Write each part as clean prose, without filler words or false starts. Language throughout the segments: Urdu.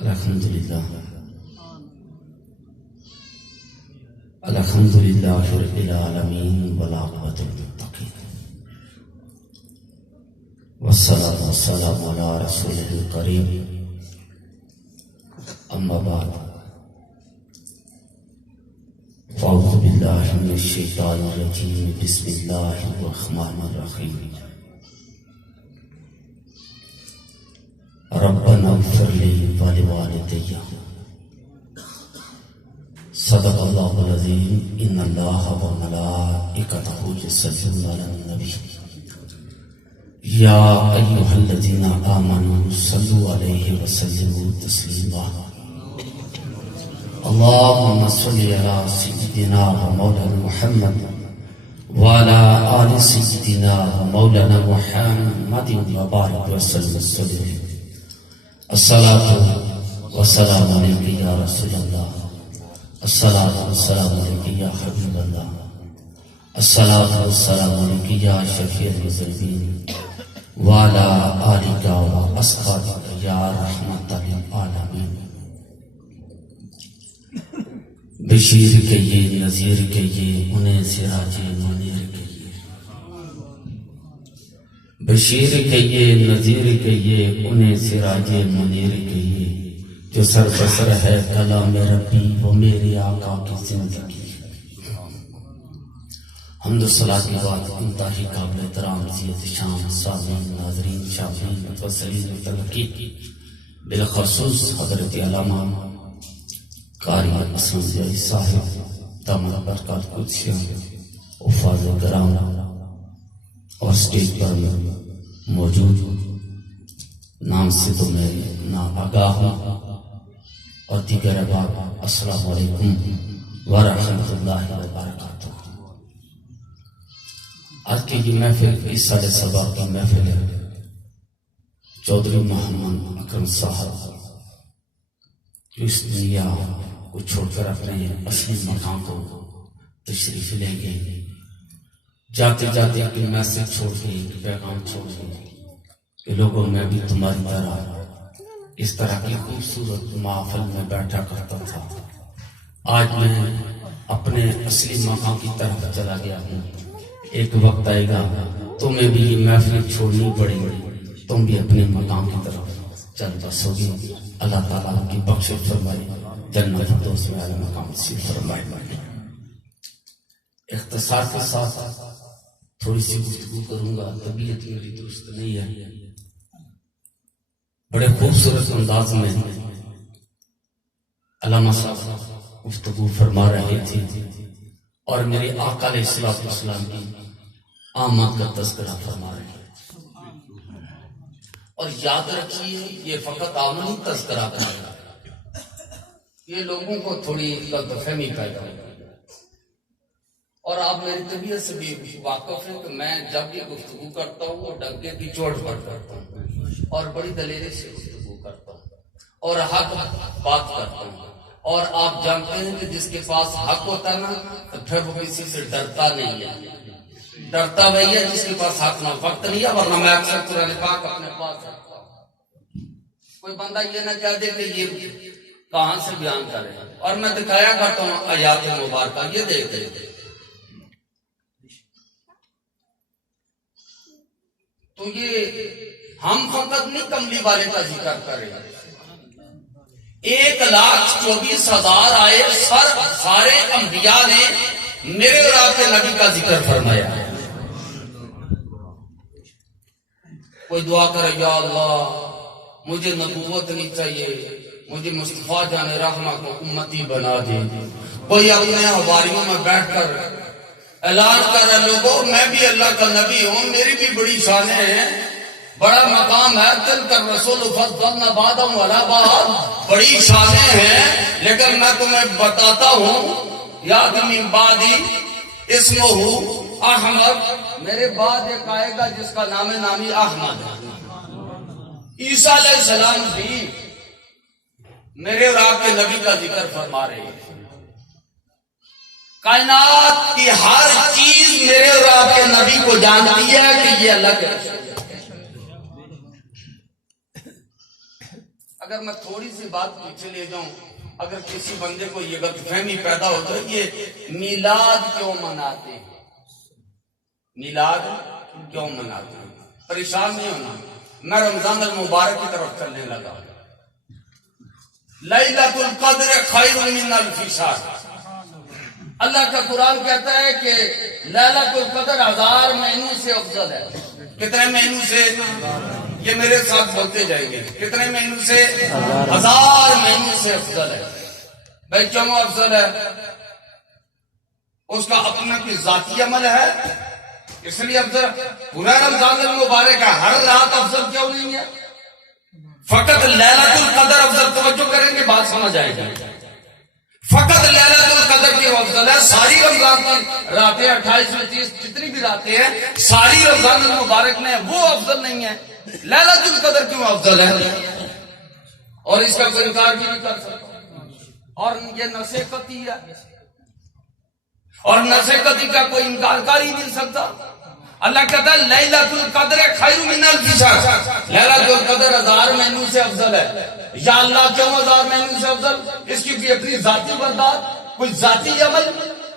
الحمدللہ الحمدللہ رب العالمین والعاقبۃ للمتقین والصلاۃ والسلام علی رسولہ الکریم اما بعد فاعوذ باللہ من الشیطان الرجیم بسم اللہ الرحمن الرحیم ربنا اغفر لی ولوالدی صدق اللہ العظیم ان اللہ وملائکتہ یصلون علی النبی یا ایہا الذین آمنوا صلوا علیہ وسلموا تسلیما اللہم صلی علی سیدنا و مولانا محمد وعلى آل سيدنا ومولانا محمد وبارك وسلم الصلاة والسلام علیکہ یا رسول اللہ الصلاة والسلام علیکہ یا حبیب اللہ الصلاة والسلام علیکہ یا شفیع المذنبین وعلى آلک و اصحابک یا رحمت للعالمین بشیر کہیے نذیر کہیے انہیں سراج منیر کہیے بشیر کہیے نذیر کہیے انہیں سراج منیر کہیے جو سر بسر ہے کلام ربی وہ میرے آقا کی زندگی حمد و صلاۃ کی بات انتہائی قابل احترام عزیز شان سامعین ناظرین شاہدین متوسلین متلقی بالخصوص حضرت علامہ قاری اسلم زیائی صاحب دامن برکات قدسیہ حفاظ کرام اور سٹیج پر موجود نام سے تو میں ناآگاہ ہوں اور دیگر احباب السلام علیکم ورحمۃ اللہ وبرکاتہ۔ آج کی یہ محفل اس سال سبا کی محفل ہے چودھری محمد اکرم صاحب جو اس دنیا کو چھوڑ کر اپنے اصلی مقام کو تشریف لے گئے، جاتے جاتے ایک میسج چھوڑ کے ایک پیغام چھوڑ کے کہ لوگوں میں بھی تمہاری طرح اس طرح کی خوبصورت محفل میں بیٹھا کرتا تھا، آج میں اپنے اصلی مقام کی طرف چلا گیا ہوں، ایک وقت آئے گا تمہیں بھی یہ محفل چھوڑنی پڑے گی، تم بھی اپنے مقام کی طرف چل بسو گے۔ اللہ تعالیٰ کی بخشش فرمائے، جنت فردوس میں اعلی مقام نصیب فرمائے۔ اختصار کے ساتھ تھوڑی سی گفتگو کروں گا، طبیعت میری درست نہیں ہے۔ بڑے خوبصورت انداز میں علامہ صاحب گفتگو فرما رہے تھے اور میرے آقا علیہ السلام کی آمد کا تذکرہ فرما رہے تھے، اور یاد رکھیے یہ فقط عملی تذکرہ کرے گا، یہ لوگوں کو تھوڑی غلط فہمی پیدا ہوگی، اور آپ میری طبیعت سے بھی واقف ہیں کہ میں جب بھی گفتگو کرتا ہوں وہ ڈگے کی چوٹ پر کرتا ہوں اور بڑی دلیری سے گفتگو کرتا ہوں اور حق بات کرتا ہوں، اور آپ جانتے ہیں کہ جس کے پاس حق ہوتا ہے نا تو پھر وہ کسی سے ڈرتا نہیں ہے، ڈرتا وہی ہے جس کے پاس حق نہ وقت نہیں ہے، ورنہ میں اکثر قرآن پاک اپنے پاس رکھتا ہوں، کوئی بندہ یہ نہ کہہ دے کہ یہ کہاں سے بیان کرے، اور میں دکھایا کرتا ہوں آیات مبارکہ، یہ دیکھ تو یہ ہم فقط نہیں کملی والے کا ذکر کریں، 1,24,000 آئے سارے انبیاء نے میرے اور آپ کے نبی کا ذکر فرمایا۔ کوئی دعا کرے یا اللہ مجھے نبوت نہیں چاہیے، مجھے مصطفیٰ جان رحمہ کو امتی بنا دے، کوئی اپنے حواریوں میں بیٹھ کر اعلان کر رہے لوگوں میں بھی اللہ کا نبی ہوں، میری بھی بڑی شانیں ہیں، بڑا مقام ہے، تلک الرسول فضلنا بعضهم علی بعض، بڑی شانیں ہیں، لیکن میں تمہیں بتاتا ہوں یاد من بعدی اسمہ احمد، میرے بعد ایک آئے گا جس کا نام نامی احمد ہے۔ عیسیٰ علیہ السلام بھی میرے اور آپ کے نبی کا ذکر فرما رہے ہیں، کائنات کی ہر چیز میرے اور آپ کے نبی کو جانتی ہے کہ یہ اللہ کے رسول ہے۔ اگر میں تھوڑی سی بات پیچھے لے جاؤں، اگر کسی بندے کو یہ غلط فہمی پیدا ہو جائے یہ میلاد کیوں مناتے ہیں، میلاد کیوں مناتے ہیں، پریشان نہیں ہونا، میں رمضان المبارک کی طرف چلنے لگا۔ لیلۃ القدر خیر من الف شہر، اللہ کا قرآن کہتا ہے کہ لیلۃ القدر 1000 مہینوں سے افضل ہے۔ کتنے مہینوں سے؟ یہ میرے ساتھ بولتے جائیں گے، کتنے مہینوں سے؟ 1000 مہینوں سے افضل ہے۔ بھائی کیوں افضل ہے؟ اس کا اپنا کوئی ذاتی عمل ہے اس لیے افضل؟ پورا رمضان المبارک ہے، ہر رات افضل کیوں نہیں ہے؟ فقط لیلۃ القدر افضل، توجہ کریں گے بات سمجھ آئے گی۔ فقط لیلۃ القدر کی افضل ہے، ساری رمضان کی راتیں 28 29 جتنی بھی راتیں ہیں ساری رمضان المبارک میں وہ افضل نہیں ہے۔ لیلۃ القدر کیوں افضل ہے؟ اور اس کا کوئی انکار بھی نہیں کر سکتا، اور یہ نص قطعی ہے، اور نص قطعی کا کوئی انکار کر ہی نہیں سکتا۔ اللہ کہتا ہے لیلۃ القدر خیر من الف شہر، لیلۃ القدر 1000 مہینوں سے افضل ہے۔ یا اللہ کیوں 1000 مہینوں سے افضل؟ اس کی بھی اپنی ذاتی برداشت، کوئی ذاتی عمل،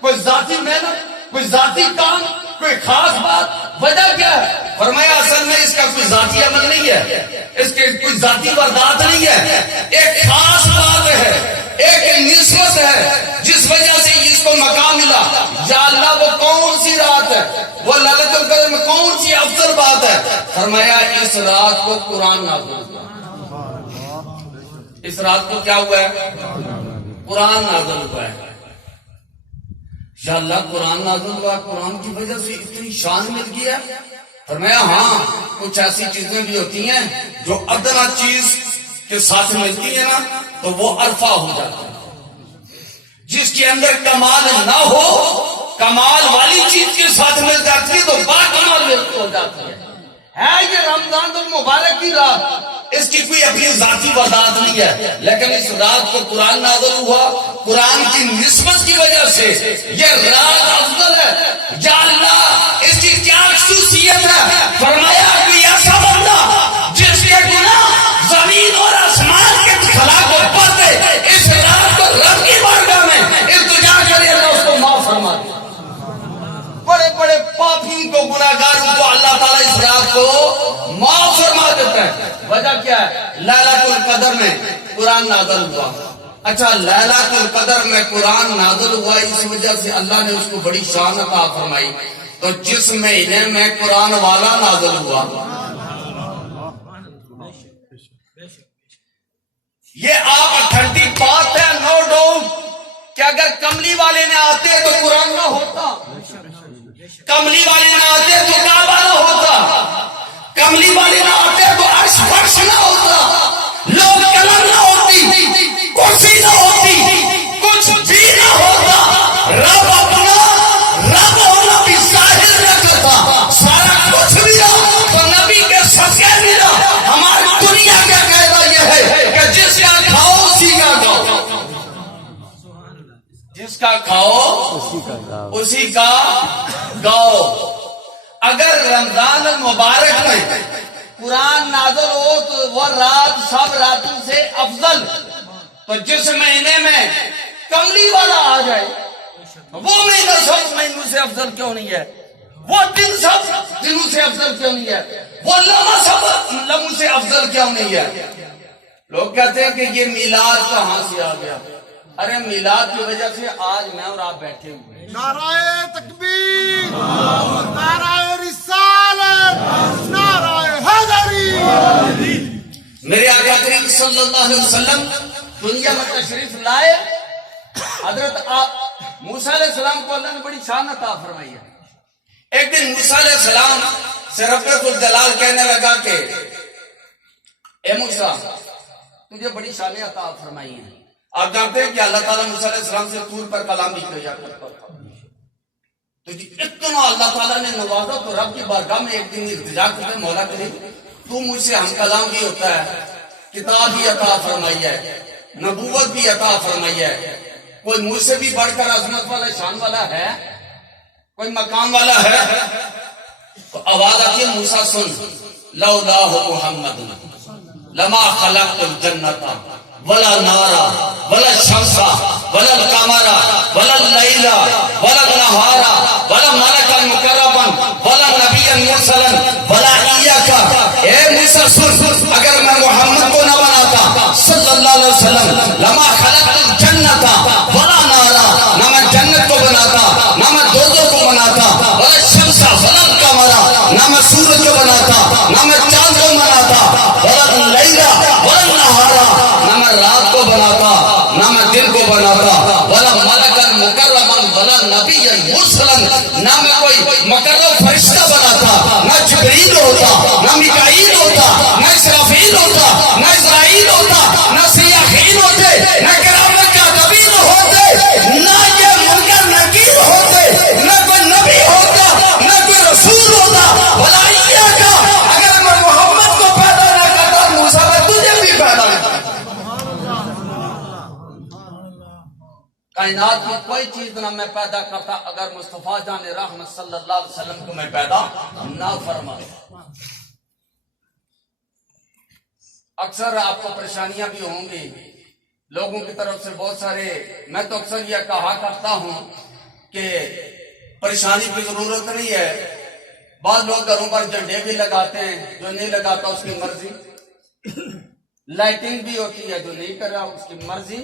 کوئی ذاتی محنت، کوئی ذاتی کام، کوئی خاص بات۔ وجہ کیا ہے؟ فرمایا اصل میں اس کا کوئی ذاتی عمل نہیں ہے، اس کے کوئی ذاتی برداشت نہیں ہے، ایک خاص بات ہے، ایک نسبت ہے جس وجہ سے اس کو مقام ملا۔ یا اللہ وہ کون سی رات ہے، وہ لیلۃ القدر میں کون سی افضل بات ہے؟ فرمایا اس رات کو قرآن نازل ہوا۔ اس رات کو کیا ہوا ہے؟ قرآن نازل ہوا ہے۔ یا اللہ قرآن نازل ہوا، قرآن کی وجہ سے اتنی شان مل گئی ہے؟ فرمایا ہاں، کچھ ایسی چیزیں بھی ہوتی ہیں جو ادنا چیز کے ساتھ ملتی ہیں نا تو وہ عرفہ ہو جاتا ہے۔ جس کے اندر کمال نہ ہو، کمال والی چیز کے ساتھ مل جاتی ہے تو با کمال ہو جاتی ہے۔ یہ رمضان المبارک کی رات، اس کی کوئی اپنی ذاتی وضاحت نہیں ہے، لیکن اس رات کو قرآن نازل ہوا، قرآن کی نسبت کی وجہ سے یہ رات افضل ہے۔ یا اللہ اس کی کیا خصوصیت ہے؟ فرمایا کوئی ایسا بندہ جس کے گناہ زمین اور آسمان کے خلا کو پڑھتے اس رات کو رب کی بارگاہ میں التجا کرے، اللہ اس کو معاف فرما دے۔ بڑے بڑے پاپی کو، گناہگاروں کو اللہ تعالیٰ اس رات کو معاف فرما دیتا ہے۔ وجہ کیا ہے؟ لیلۃ القدر میں قرآن نازل ہوا۔ اچھا لیلۃ القدر میں قرآن نازل ہوا، اس وجہ سے اللہ نے اس کو بڑی شان عطا فرمائی۔ تو جس مہینے میں قرآن والا نازل ہوا، یہ آپ ٹھنڈی بات ہے، نو ڈاؤٹ، کہ اگر کملی والے نے آتے تو قرآن نہ ہوتا، کملی والے نہ آتے تو کعبہ نہ ہوتا، کملی والے نہ آتے تو عرش فرش نہ ہوتا، لوگ قلم نہ ہوتی، کرسی نہ ہوتی، کچھ بھی نہ ہوتا۔ رب اپنا رب ہونا بھی ظاہر نہ کرتا، سارا کچھ ملا تو نبی کے صدقے ملا۔ ہماری دنیا کا قاعدہ یہ ہے کہ جس کا کھاؤ اسی کا گاؤ، جس کا کھاؤ اسی کا گاؤ۔ اگر رمضان المبارک میں قرآن نازل ہو تو وہ رات سب راتوں سے افضل، تو جس مہینے میں کملی والا آ جائے وہ مہینہ سب مہینوں سے افضل کیوں نہیں ہے؟ وہ دن سب دنوں سے افضل کیوں نہیں ہے؟ وہ لمحہ سب لمحوں سے افضل کیوں نہیں ہے؟ لوگ کہتے ہیں کہ یہ میلاد کہاں سے آ گیا؟ ارے میلاد کی وجہ سے آج میں اور آپ بیٹھے ہوئے ہیں۔ نعرہ تکبیر، نعرہ رسالت، نعرہ حیدری۔ میرے آقا کریم صلی اللہ علیہ وسلم دنیا میں تشریف لائے، حضرت موسیٰ علیہ السلام کو اللہ نے بڑی شان عطا فرمائی ہے۔ ایک دن موسیٰ علیہ السلام سے رب الجلال کہنے لگا کہ اے موسیٰ تجھے بڑی شان عطا فرمائی ہے۔ آپ جانتے ہیں کہ اللہ تعالیٰ موسیٰ علیہ السلام سے طور پر کلام بھی کیا کرتا تھا، تو اتنا اللہ تعالیٰ نے نوازا تو رب کی بارگاہ میں ایک دن التجا کرتے مولا کریم تو مجھ سے ہم کلام بھی ہوتا ہے، کتاب بھی عطا فرمائی ہے، نبوت بھی عطا فرمائی ہے، کوئی مجھ سے بھی بڑھ کر عظمت والا شان والا ہے، کوئی مقام والا ہے؟ تو آواز آتی ہے موسیٰ سن لولا ہو محمد، لما خلقت الجنت ولا نارا ولا الشمس ولا القمر ولا الليل ولا النهار ولا ملكا مقربا ولا نبيا مرسلا ولا اياك. اے موسیٰ سن، اگر میں محمد کو نہ بناتا صلی اللہ علیہ وسلم، لما خلقت الجنت ولا نارا، نہ میں جنت کو بناتا، نہ میں دوزخ کو بناتا، ولا الشمس ولا القمر، نہ میں سورج کو بناتا، نہ میں چاند کو بناتا، ولا الليل ولا النهار، نہ میں رات کو بناتا، نہ میں دن کو بناتا، ولا ملکا مقربا ولا نبیا مرسلا، نہ میں کوئی مقرب فرشتہ بناتا، نہ جبریل ہوتا، نہ میکائیل ہوتا، نہ اسرافیل ہوتا، نہ اسرائیل ہوتا، نہ سیاحین ہوتے، نہ کرام کاتبین ہوتے، نہ یہ منکر نکیر ہوتے، نہ کوئی نبی ہوتا، نہ کوئی رسول ہوتا. ولا ایاک، اگر میں محمد کو پیدا نہ کرتا موسیٰ میں تجھے بھی پیدا نہ کرتا. کائنات کی کوئی چیز نہ میں پیدا کرتا اگر مصطفیٰ جان رحمت صلی اللہ علیہ وسلم کو میں پیدا نہ فرماتا. اکثر آپ کو پریشانیاں بھی ہوں گی لوگوں کی طرف سے بہت سارے. میں تو اکثر یہ کہا کرتا ہوں کہ پریشانی کی ضرورت نہیں ہے. بعض لوگ گھروں پر جھنڈے بھی لگاتے ہیں، جو نہیں لگاتا اس کی مرضی. لائٹنگ بھی ہوتی ہے، جو نہیں کر رہا اس کی مرضی.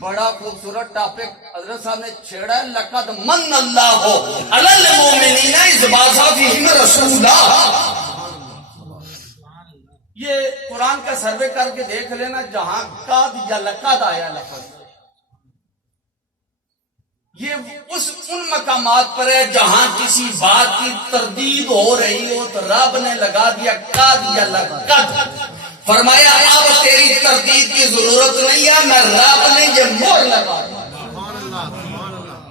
بڑا خوبصورت ٹاپک حضرت صاحب نے چھیڑا ہے، لقد من اللہ علی المؤمنین اذ بعث فیہم رسولا. یہ قرآن کا سروے کر کے دیکھ لینا، جہاں قاد یا لقد آیا لفظ، یہ ان مقامات پر ہے جہاں کسی بات کی تردید ہو رہی ہو تو رب نے لگا دیا قاد یا لقد. فرمایا اب تیری تردید کی ضرورت نہیں ہے، میں رب نے یہ مہر لگا دیا.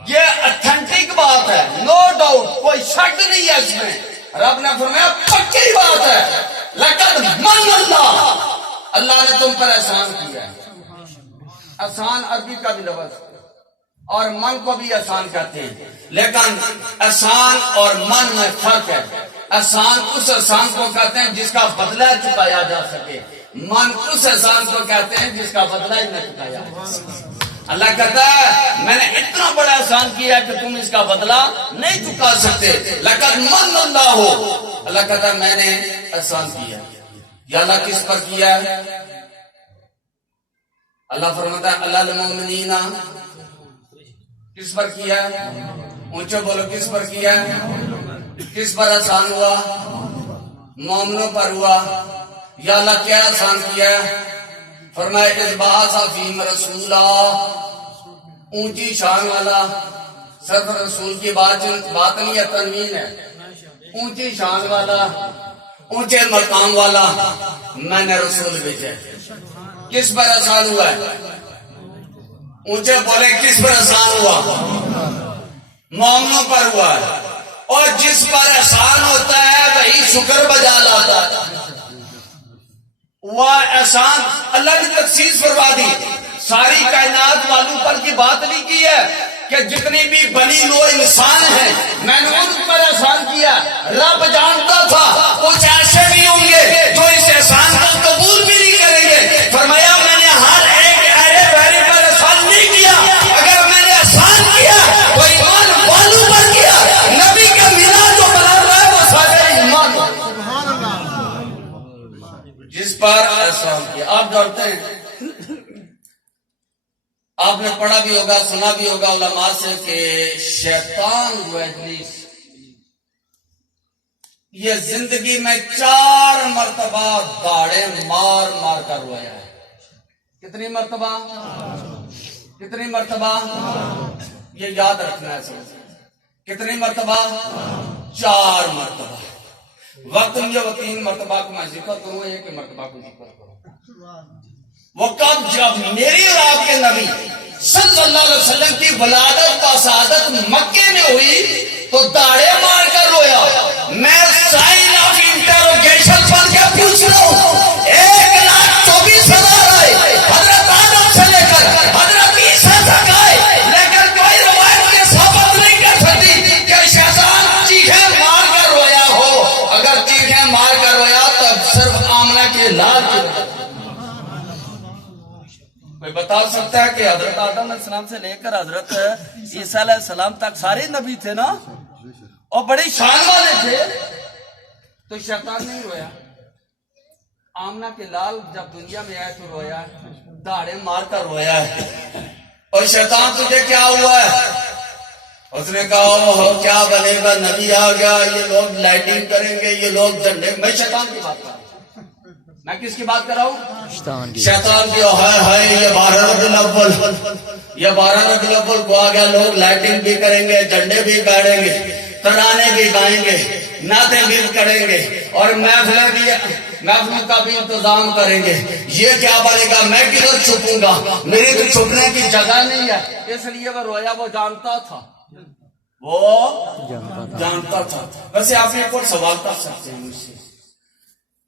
یہ اتھینٹک بات ہے، نو ڈاؤٹ، کوئی شک نہیں ہے اس میں. رب نے فرمایا پکی بات ہے، لقد من اللہ نے تم پر احسان کیا ہے. احسان عربی کا بھی لفظ اور من کو بھی احسان کہتے ہیں، لیکن احسان اور من میں فرق ہے. احسان اس احسان کو کہتے ہیں جس کا بدلہ چکایا جا سکے، من اس احسان کو کہتے ہیں جس کا بدلہ ہی نہ چکایا جا سکے. اللہ کہتا ہے میں نے اتنا بڑا احسان کیا کہ تم اس کا بدلہ نہیں چکا سکتے. لقد من اللہ ہو، اللہ کہتا ہے میں نے احسان کیا. یا اللہ کس پر کیا ہے؟ اللہ فرماتا ہے اللہ المؤمنین، کس پر کیا ہے؟ اونچے بولو کس پر کیا ہے؟ کس پر احسان ہوا؟ مومنوں پر ہوا. یا اللہ کیا احسان کیا ہے؟ فرمائے اذ بعث فیہم رسولا، اونچی شان والا. صرف رسول کی بات نہیں ہے، تنوین ہے. اونچی شان والا، اونچے مقام والا میں نے رسول بھیجا. کس پر احسان ہوا ہے؟ اونچے بولے کس پر احسان ہوا؟ مومنوں پر ہوا ہے. اور جس پر احسان ہوتا ہے وہی شکر بجا لاتا ہے. وہ احسان اللہ نے تخصیص فرما دی. ساری کائنات والوں پر کی بات نہیں کی ہے کہ جتنی بھی بنی نوع انسان ہیں میں نے ان پر احسان کیا. رب جانتا تھا کچھ ایسے بھی ہوں گے جو اس احسان کو قبول بھی نہیں کریں گے. فرمایا میں نے ہر ایک ایرے بہرے پر احسان نہیں کیا. اگر میں نے احسان کیا تو ایمان والوں پر کیا. نبی کا میلاد جو بنا رہا ہے وہ سارے ایمان جس پر احسان کیا. آپ ڈرتے ہیں، آپ نے پڑھا بھی ہوگا سنا بھی ہوگا علماء سے کہ شیطان جو ہے ابلیس، یہ زندگی میں 4 مرتبہ داڑے مار مار کر رویا ہے. کتنی مرتبہ؟ کتنی مرتبہ؟ یہ یاد رکھنا ہے سب. کتنی مرتبہ؟ 4 مرتبہ. وقت مجھے وہ 3 مرتبہ کو میں ذکر کروں، ایک مرتبہ کو ذکر کروں. وہ کب جب میری اور آپ کے نبی صلی اللہ علیہ وسلم کی ولادت و سعادت مکے میں ہوئی تو داڑے مار کر رویا. میں سائن آف انٹروگیشن بن کے پوچھ رہا ہوں. 1,24,000 آئے حضرت آدم سے لے کر حضرت عیسیٰ تک آئے، لیکن کوئی روایت کے ثابت نہیں کر سکتی کہ شیطان چیخیں مار کر رویا ہو. اگر چیخیں مار کر رویا تو صرف آمنہ کے لال کی کوئی بتا سکتا ہے کہ حضرت آدم علیہ السلام سے لے کر حضرت عیسیٰ علیہ السلام تک سارے نبی تھے نا، اور بڑی شان والے تھے، تو شیطان نہیں رویا؟ آمنہ کے لال جب دنیا میں آئے تو رویا ہے، داڑے مار کر رویا ہے، اور شیطان تجھے کیا ہوا ہے؟ اس نے کہا کیا بنے گا، نبی آ گیا، یہ لوگ لائٹنگ کریں گے، یہ لوگ جھنڈے، میں شیطان کی بات کر رہا ہوں، میں کس کی بات کر رہا ہوں؟ شیطان کی۔ ہائے یہ 12 ربیع الاول، یہ 12 ربیع الاول کو آ گیا، لوگ لائٹنگ بھی کریں گے، جھنڈے بھی گاڑیں گے، ترانے بھی گائیں گے، نعتیں بھی کریں گے، اور محفلوں کا بھی انتظام کریں گے، یہ کیا بنے گا؟ میں کدھر چھپوں گا؟ میری تو چھپنے کی جگہ نہیں ہے، اس لیے وہ رویا، وہ جانتا تھا، وہ جانتا تھا۔ ویسے آپ ایک اور سوال کر سکتے ہیں مجھ سے،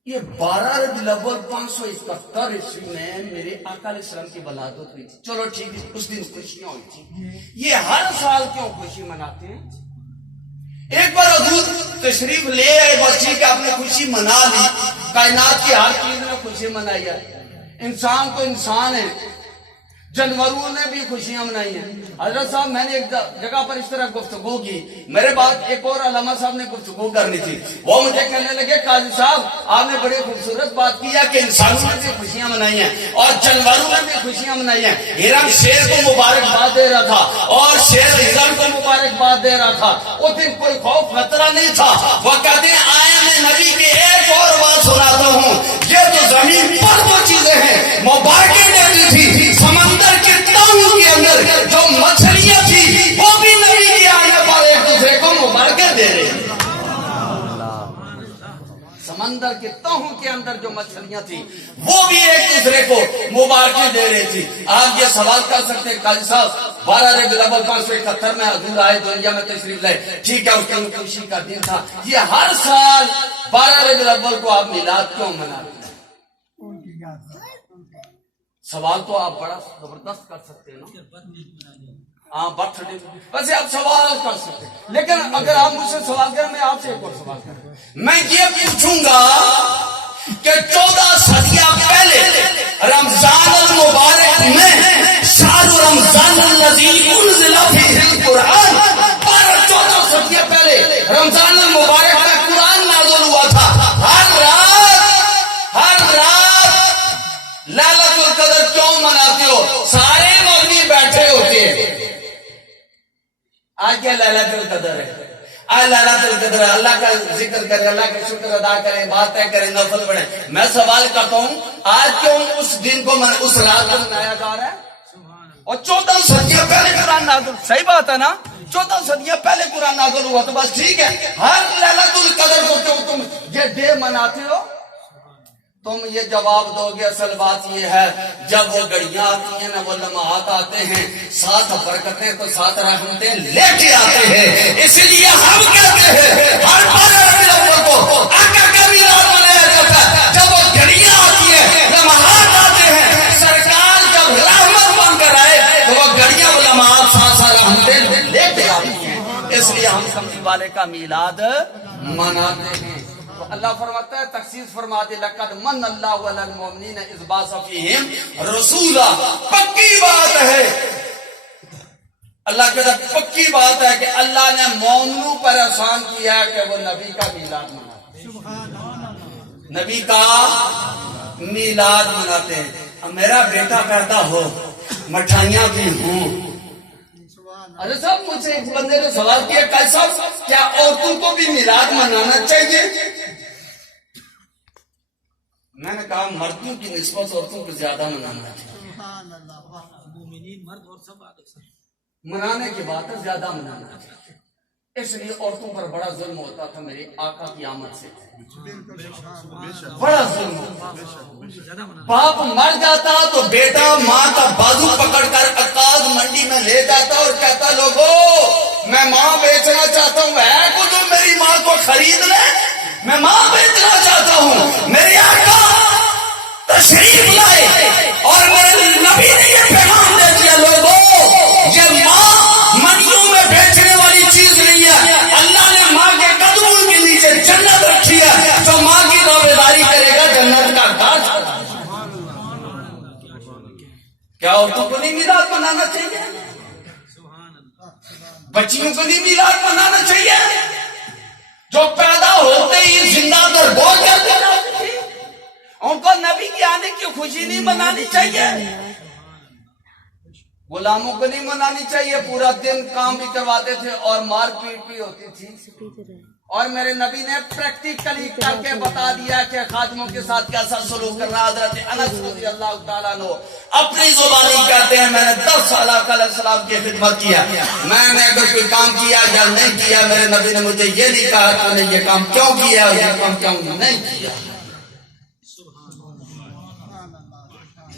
یہ 12 ربیع الاول 571 عیسوی میں میرے آقا علیہ السلام کی ولادت ہوئی تھی، چلو ٹھیک ہے، اس دن خوشیاں ہوئی تھی، یہ ہر سال کیوں خوشی مناتے ہیں؟ ایک بار حضور تشریف لے آئے، بس ٹھیک ہے، آپ نے خوشی منا لی، کائنات کی ہر چیز نے خوشی منائی ہے، انسان تو انسان ہے، جانوروں نے بھی خوشیاں منائی ہیں۔ حضرت صاحب میں نے ایک جگہ پر اس طرح گفتگو کی، میرے بعد ایک اور علامہ صاحب نے گفتگو کرنی تھی، وہ مجھے کہنے لگے قاضی صاحب آپ نے بڑی خوبصورت بات کی ہے کہ انسانوں نے بھی خوشیاں منائی ہیں اور جانوروں نے بھی خوشیاں منائی ہیں۔ ہرن شیر کو مبارکباد دے رہا تھا اور شیر ہرن کو مبارکباد دے رہا تھا، اس دن کوئی خوف خطرہ نہیں تھا۔ وہ کہتے ہیں آیا میں نبی کی ایک اور بات سناتا ہوں، یہ تو زمین پر وہ چیزیں ہیں مبارکیں دیتی تھی، سمندر کے تہوں کے اندر جو مچھلیاں تھی وہ بھی نبی کی آنے پر ایک دوسرے کو مبارکیں دے رہے ہیں۔ سمندر کے تہوں کے اندر جو مچھلیاں تھی وہ بھی ایک دوسرے کو مبارکیں دے رہی تھی۔ آپ یہ سوال کر سکتے ہیں قاضی صاحب 12 ربیع الاول 571 میں حضور آئے، دنیا میں تشریف لائے، ٹھیک ہے، اس دن خوشی کا دن تھا، یہ ہر سال 12 ربیع الاول کو آپ میلاد کیوں مناتے ہیں؟ سوال تو آپ بڑا زبردست کر سکتے ہیں نا، ہاں برتھ ڈے، ویسے آپ سوال کر سکتے ہیں، لیکن اگر آپ مجھ سے سوال کریں، میں آپ سے ایک اور سوال کروں، میں یہ پوچھوں گا کہ 14 صدیاں پہلے رمضان المبارک میں شہر رمضان الذی انزل فیہ القرآن، 14 صدیاں پہلے رمضان المبارک میں قرآن نازل ہوا تھا، ہر رات لیلۃ القدر کیوں مناتے ہو؟ سارے مولوی بیٹھے ہوتے ہیں، آج کیا لیلۃ القدر ہے؟ آج لیلۃ القدر ہے، اللہ کا ذکر کریں، اللہ کا شکر ادا کریں، باتیں کریں، نفل پڑھیں۔ میں سوال کرتا ہوں آج کیوں اس دن کو اس رات کو منایا جا رہا ہے؟ اور 14 صدیاں پہلے قرآن نازل، صحیح بات ہے نا، 14 صدیاں پہلے قرآن نازل ہوا تو بس ٹھیک ہے، ہر لیلۃ القدر کو کیوں تم یہ ڈے مناتے ہو؟ تم یہ جواب دو گے اصل بات یہ ہے جب وہ گھڑیاں آتی ہیں نا، وہ لمحات آتے ہیں، ساتھ برکتیں تو ساتھ رحمتیں لے کے آتے ہیں، اس لیے ہم کہتے ہیں ہر 12 ربیع الاول کو آقا کا میلاد منایا جاتا ہے۔ جب وہ گھڑیاں آتی ہیں، لمحات آتے ہیں، سرکار جب رحمت بن کر آئے تو وہ گھڑیاں وہ لمحات ساتھ ساتھ رحمتیں لے کے آتی ہیں، اس لیے ہم کملی والے کا میلاد مناتے ہیں۔ اللہ فرماتا ہے، تخصیص فرما دے، لقد من اللہ علی المؤمنین اذ بعث فیہم رسولا، پکی بات ہے، اللہ کے ساتھ پکی بات ہے کہ اللہ نے مومنوں پر احسان کیا ہے کہ وہ نبی کا میلاد مناتے ہیں، نبی کا میلاد مناتے ہیں۔ اب میرا بیٹا پیدا ہو، مٹھائیاں بھی ہوں۔ ارے صاحب مجھ سے ایک بندے نے سوال کیا کہ صاحب کیا عورتوں کو بھی میلاد منانا چاہیے؟ میں نے کہا مردوں کی نسبت عورتوں کو زیادہ منانا چاہیے، منانے کی بات ہے، زیادہ منانا چاہیے، اس لیے عورتوں پر بڑا ظلم ہوتا تھا میرے آقا کی آمد سے، بڑا ظلم ہوتا، باپ مر جاتا تو بیٹا ماں کا بازو پکڑ کر عکاظ منڈی میں لے جاتا اور کہتا لوگو میں ماں بیچنا چاہتا ہوں، ہے کچھ جو میری ماں کو خرید لے، میں ماں بیچنا چاہتا ہوں۔ میرے آقا تشریف لائے اور میرے نبی نے یہ پیغام دے دیا لوگو یہ ماں منڈیوں میں بیچنے والی چیز نہیں ہے، اللہ نے ماں کے قدموں کے نیچے جنت رکھی ہے، جو ماں کی تابعداری کرے گا جنت کا گھر۔ کیا عورتوں کو نہیں میلاد منانا چاہیے؟ بچیوں کو نہیں میلاد منانا چاہیے؟ جو پیدا ہوتے ہی زندہ در بول جاتے تھے، ان کو نبی کے آنے کی خوشی نہیں منانی چاہیے؟ غلاموں کو نہیں منانی چاہیے؟ پورا دن کام بھی کرواتے تھے اور مار پیٹ بھی ہوتی تھی، اور میرے نبی نے پریکٹیکلی کر کے بتا دیا کہ خادموں کے ساتھ کیسا سلوک کرنا۔ حضرت انس رضی اللہ تعالیٰ عنہ اپنی زبانی کہتے ہیں میں نے 10 سال آقا علیہ السلام کی خدمت کیا، میں نے اگر کوئی کام کیا یا نہیں کیا، میرے نبی نے مجھے یہ نہیں کہا کہ نے یہ کام کیوں کیا اور یہ کام کیوں نہیں کیا۔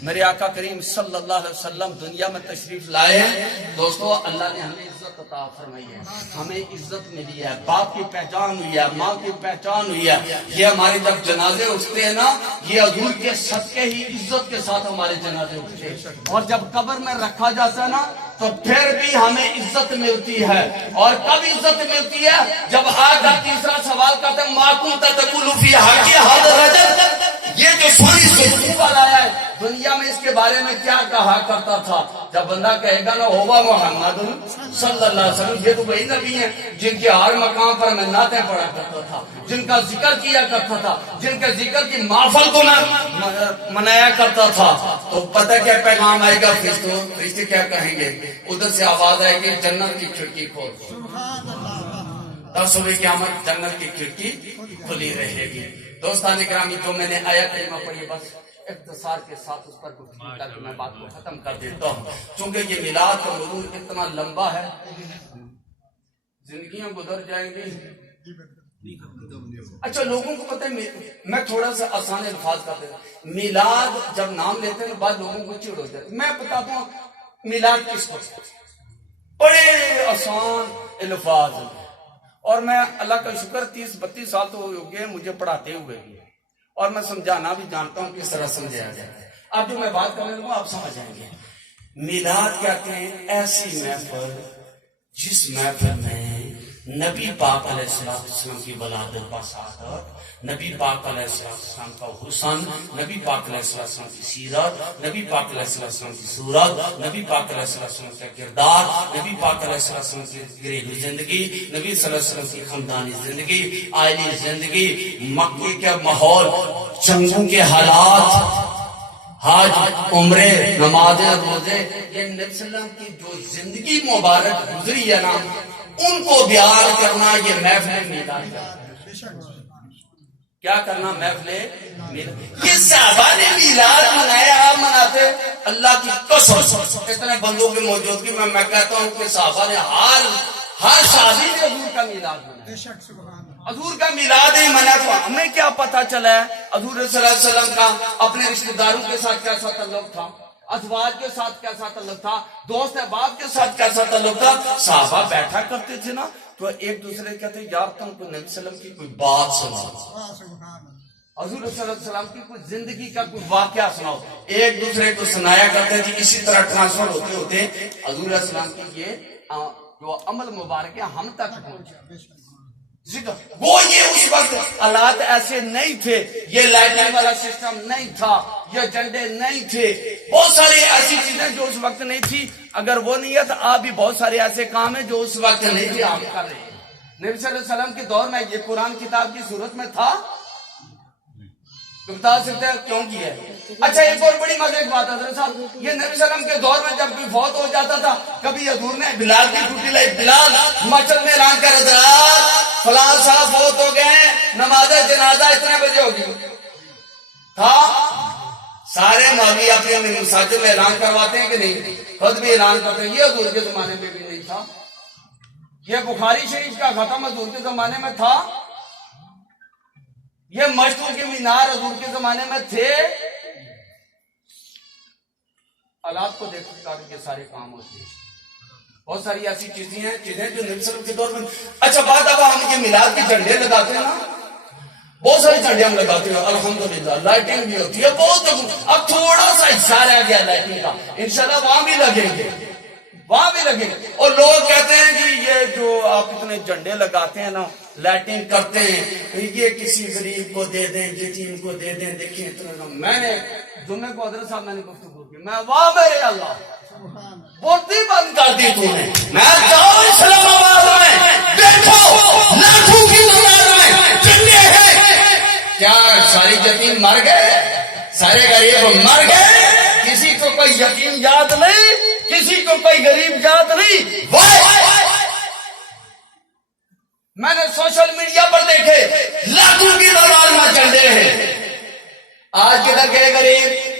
میرے آقا کریم صلی اللہ علیہ وسلم دنیا میں تشریف لائے ہیں۔ دوستو اللہ نے ہمیں عزت عطا فرمائی ہے، ہمیں عزت ملی ہے، باپ کی پہچان ہوئی ہے، ماں کی پہچان ہوئی ہے۔ یہ ہمارے جب جنازے اٹھتے ہیں نا، یہ حضور کے صدقے ہی عزت کے ساتھ ہمارے جنازے اٹھتے ہیں، اور جب قبر میں رکھا جاتا ہے نا تو پھر بھی ہمیں عزت ملتی ہے۔ اور کب عزت ملتی ہے؟ جب آگا تیسرا سوال کرتے ہیں ما کنت تقول فی حق هذا الرجل، یہ جو سوری سے والا ہے دنیا میں اس کے بارے میں کیا کہا کرتا تھا؟ جب بندہ کہے گا نا ہوگا محمد صلی اللہ علیہ وسلم، یہ تو وہی نبی ہیں جن کے ہر مقام پر میں نعتیں پڑھا کرتا تھا، جن کا ذکر کیا کرتا تھا، جن کے ذکر کی محفل کو میں منایا کرتا تھا۔ تو پتہ کیا پیغام آئے گا؟ فرشتے کیا کہیں گے؟ ادھر سے آواز آئے گی جنت کی کھڑکی کھول، تب صبح قیامت جنت کی کھڑکی کھلی رہے گی۔ دوستان گرامی، جو میں نے آیا کلمہ پڑھی بس اختصار کے ساتھ اس پر گفتگو کر کے میں بات کو ختم کر دیتا ہوں، چونکہ یہ میلاد کا موضوع اتنا لمبا ہے، زندگیاں گزر جائیں گی۔ اچھا لوگوں کو پتہ ہے، میں تھوڑا سا آسان الفاظ کر دیتا ہوں، میلاد جب نام لیتے ہیں بعد لوگوں کو چڑ ہو جاتی۔ میں بتاتا ہوں میلاد کس کو، بڑے آسان الفاظ، اور میں اللہ کا شکر 30-32 سال تو ہو گئے مجھے پڑھاتے ہوئے بھی، اور میں سمجھانا بھی جانتا ہوں کس طرح سمجھایا جائے۔ اب جو میں بات کرنے لگوں آپ سمجھ جائیں گے۔ میلاد کہتے ہیں ایسی محفل جس محفل میں نبی پاک علیہ السلام کی ولادت کا سعادت، نبی پاک علیہ السلام کا حسن، نبی پاک علیہ السلام کی سیرت، نبی پاک علیہ السلام کی صورت، نبی پاک علیہ السلام کا کردار، نبی پاک علیہ السلام کی گھریلو زندگی، نبی صلی اللہ علیہ وسلم کی خاندانی زندگی، آئلی زندگی، مکے کے ماحول، جنگوں کے حالات، حج، عمرے، نمازیں، روزے، یہ نبی صلی اللہ علیہ وسلم کی جو زندگی مبارک گزری ہے نا، ان کو بیان کرنا یہ محفل میلاد کیا کرنا؟ محفل میلاد۔ یہ صحابہ نے میلاد منایا، آپ مناتے؟ اللہ کی قسم اتنے بندوں کی موجودگی میں میں کہتا ہوں کہ صحابہ نے ہر شادی میں حضور کا میلاد منایا، حضور کا میلاد ہی منایا۔ تو ہمیں کیا پتا چلا ہے حضور صلی اللہ علیہ وسلم کا اپنے رشتہ داروں کے ساتھ کیسا تعلق تھا، ازواج کے ساتھ کیسا تعلق تھا، دوست احباب کے ساتھ کیسا تعلق تھا۔ صحابہ بیٹھا کرتے تھے نا تو ایک دوسرے کہتے یار تم کو نبی صلی اللہ علیہ وسلم کی کوئی بات سناؤ، حضور صلی اللہ علیہ وسلم کی کوئی زندگی کا کوئی واقعہ سناؤ، ایک دوسرے کو سنایا کرتے تھے۔ اسی طرح ٹرانسفر ہوتے ہوتے حضور علیہ السلام کی یہ جو عمل مبارک ہے ہم تک پہنچا۔ وہ یہ اس وقت حالات ایسے نہیں تھے، یہ لائٹنگ والا سسٹم نہیں تھا، یہ جھنڈے نہیں تھے، بہت ساری ایسی چیزیں جو اس وقت نہیں تھی۔ اگر وہ نہیں ہے تو آپ بھی بہت سارے ایسے کام ہیں جو اس وقت نہیں تھے آپ کر رہے ہیں۔ نبی صلی اللہ علیہ وسلم کے دور میں یہ قرآن کتاب کی صورت میں تھا، بتا سکتے ہیں کیوں کی ہے؟ اچھا ایک اور بڑی مزے کی بات حضرت صاحب، یہ نبی صلی اللہ علیہ وسلم کے دور میں جب کوئی فوت ہو جاتا تھا، کبھی حضور نے بلال کی ڈیوٹی لائی، بلال مسجد میں اعلان کر حضرات فلاں صاحب فوت ہو گئے، نماز جنازہ اتنے بجے ہوگی تھا۔ سارے مولوی اپنے اپنے مساجد میں اعلان کرواتے ہیں کہ نہیں؟ خود بھی اعلان کرتے ہیں۔ یہ حضور کے زمانے میں بھی نہیں تھا، یہ بخاری شریف کا ختم حضور کے زمانے میں تھا، یہ مشتوں کے مینار حضور کے زمانے میں تھے۔ حالات کو دیکھ کر کے سارے کام ہوتے ہیں، بہت ساری ایسی چیزیں ہیں جو نبی صلی اللہ علیہ وسلم کے دور میں۔ اچھا بات اب ہم یہ میلاد کے جھنڈے لگاتے ہیں نا، بہت سارے جھنڈے ہم لگاتے ہیں الحمدللہ، لائٹنگ بھی ہوتی ہے بہت۔ اب تھوڑا سا حصہ رہ گیا لائٹنگ کا، انشاءاللہ وہاں بھی لگیں گے، وہاں بھی لگیں گے۔ اور لوگ کہتے ہیں کہ یہ جو آپ اتنے جھنڈے لگاتے ہیں نا، لائٹنگ کرتے ہیں، یہ کسی غریب کو دے دیں، یتیم کو دے دیں، دیکھیں اتنا۔ میں نے جمعے کو حضرت صاحب میں نے گفتگو کی، میں واہ میرے اللہ بولتی بند کر دی تو نے. میں جاؤ اسلام آباد میں دیکھو لاکھوں کی تعداد میں کتنے ہیں. کیا ساری یتیم مر گئے؟ سارے غریب مر گئے؟ کسی کو کوئی یتیم یاد نہیں, کسی کو کوئی غریب یاد نہیں. میں نے سوشل میڈیا پر دیکھے لاکھوں کی تعداد میں چل رہے ہیں. آج کدھر گئے غریب,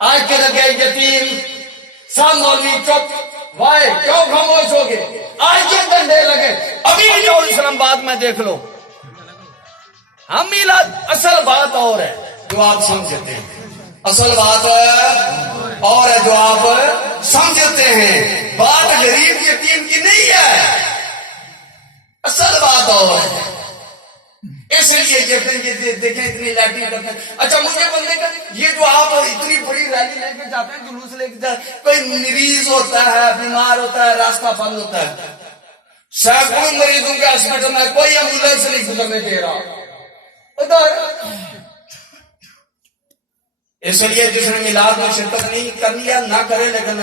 آج کدھر گئے یتیم, سب مولوی چپ. وائے کیوں خاموش ہو گئے؟ آج کے ڈنڈے لگے. ابھی بھی جو اسلام آباد میں دیکھ لو, ہم میلاد اصل بات اور ہے جو آپ سمجھتے ہیں, اصل بات اور ہے جو آپ سمجھتے ہیں. بات غریب یتیم کی نہیں ہے, اصل بات اور ہے. اس لیے یہ دیکھیں اتنی لائٹنگ کرتے ہیں. اچھا مجھے بندے کا یہ جو آپ اتنی بڑی ریلی لے کے جاتے ہیں, جلوس لے کے جاتے ہیں, کوئی مریض ہوتا ہے, بیمار ہوتا ہے, راستہ بند ہوتا ہے, سینکڑوں مریضوں کے ہاسپٹل میں کوئی ایمبولینس نہیں گزرنے دے رہا ادھر. اس لیے جس نے میلاد میں شرکت نہیں کرنی ہے نہ کرے, لیکن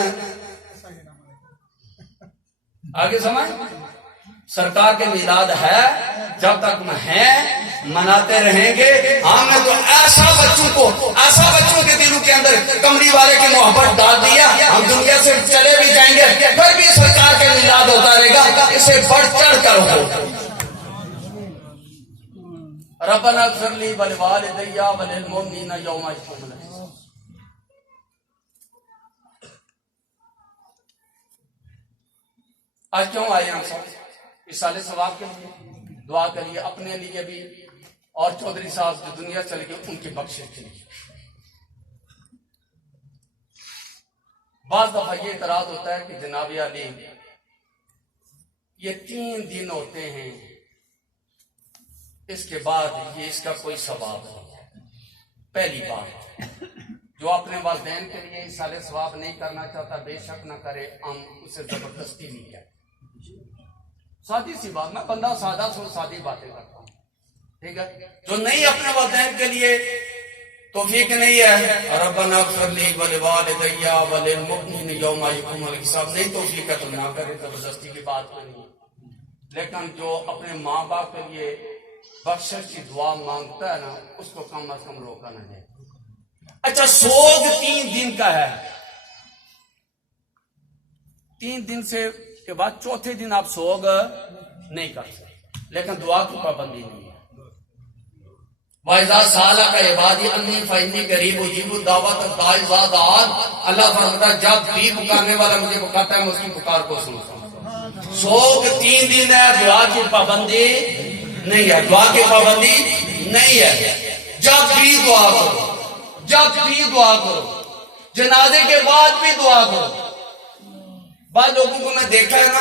آگے سمجھ سرکار کے میلاد ہے, جب تک میں ہیں مناتے رہیں گے. ہم نے تو ایسا بچوں کے دلوں کے اندر کمری والے کی محبت ڈال دیا, ہم دنیا سے چلے بھی جائیں گے پھر بھی سرکار کے میلاد ہوتا رہے گا. اسے بڑھ چڑھ کر ہو. ربنا اغفر لی ولوالدی وللمؤمنین یوم یقوم الحساب. آج کیوں آئے ہم سب؟ اس سال ثواب کے لیے دعا کریے, اپنے لیے بھی, اور چودھری صاحب جو دنیا چل گئے ان کی بخشش کے لیے. بعض دفعہ یہ اعتراض ہوتا ہے کہ جناب علی یہ 3 دن ہوتے ہیں, اس کے بعد یہ اس کا کوئی ثواب نہیں ہے. پہلی بات, جو اپنے والدین کے لیے اس سال ثواب نہیں کرنا چاہتا بے شک نہ کرے, ہم اسے زبردستی نہیں ہے. سادی سی بات, میں بندہ سادہ سو سادی باتیں کرتا ہوں, ٹھیک ہے. جو نہیں اپنے والدین کے لیے توفیق نہیں ہے, ربنا اغفر لی ولوالدی وللمؤمنین یوم یقوم الحساب, نہیں توفیق ہے تو نہ کرے, زبردستی کی بات نہیں ہے. لیکن جو اپنے ماں باپ کے لیے بخشش کی دعا مانگتا ہے نا, اس کو کم از کم روکا نہ جائے. اچھا سوگ 3 دن کا ہے, 3 دن سے کے بعد چوتھے دن آپ سوگ نہیں کر سکتے, لیکن دعا کی پابندی نہیں ہے. وَإِذَا سَأَلَكَ عِبَادِي عَنِّي فَإِنِّي قَرِيبٌ أُجِيبُ دَعْوَةَ الدَّاعِ إِذَا دَعَانِ. اللہ فرماتا ہے جب بھی پکارنے والا مجھے پکارتا ہے میں اس کی پکار کو سنتا ہوں. سوگ 3 دن ہے, دعا کی پابندی نہیں ہے, دعا کی پابندی نہیں ہے. جب بھی دعا کرو, جب بھی دعا کرو, جنازے کے بعد بھی دعا کرو. بعض لوگوں کو میں دیکھا ہے نا,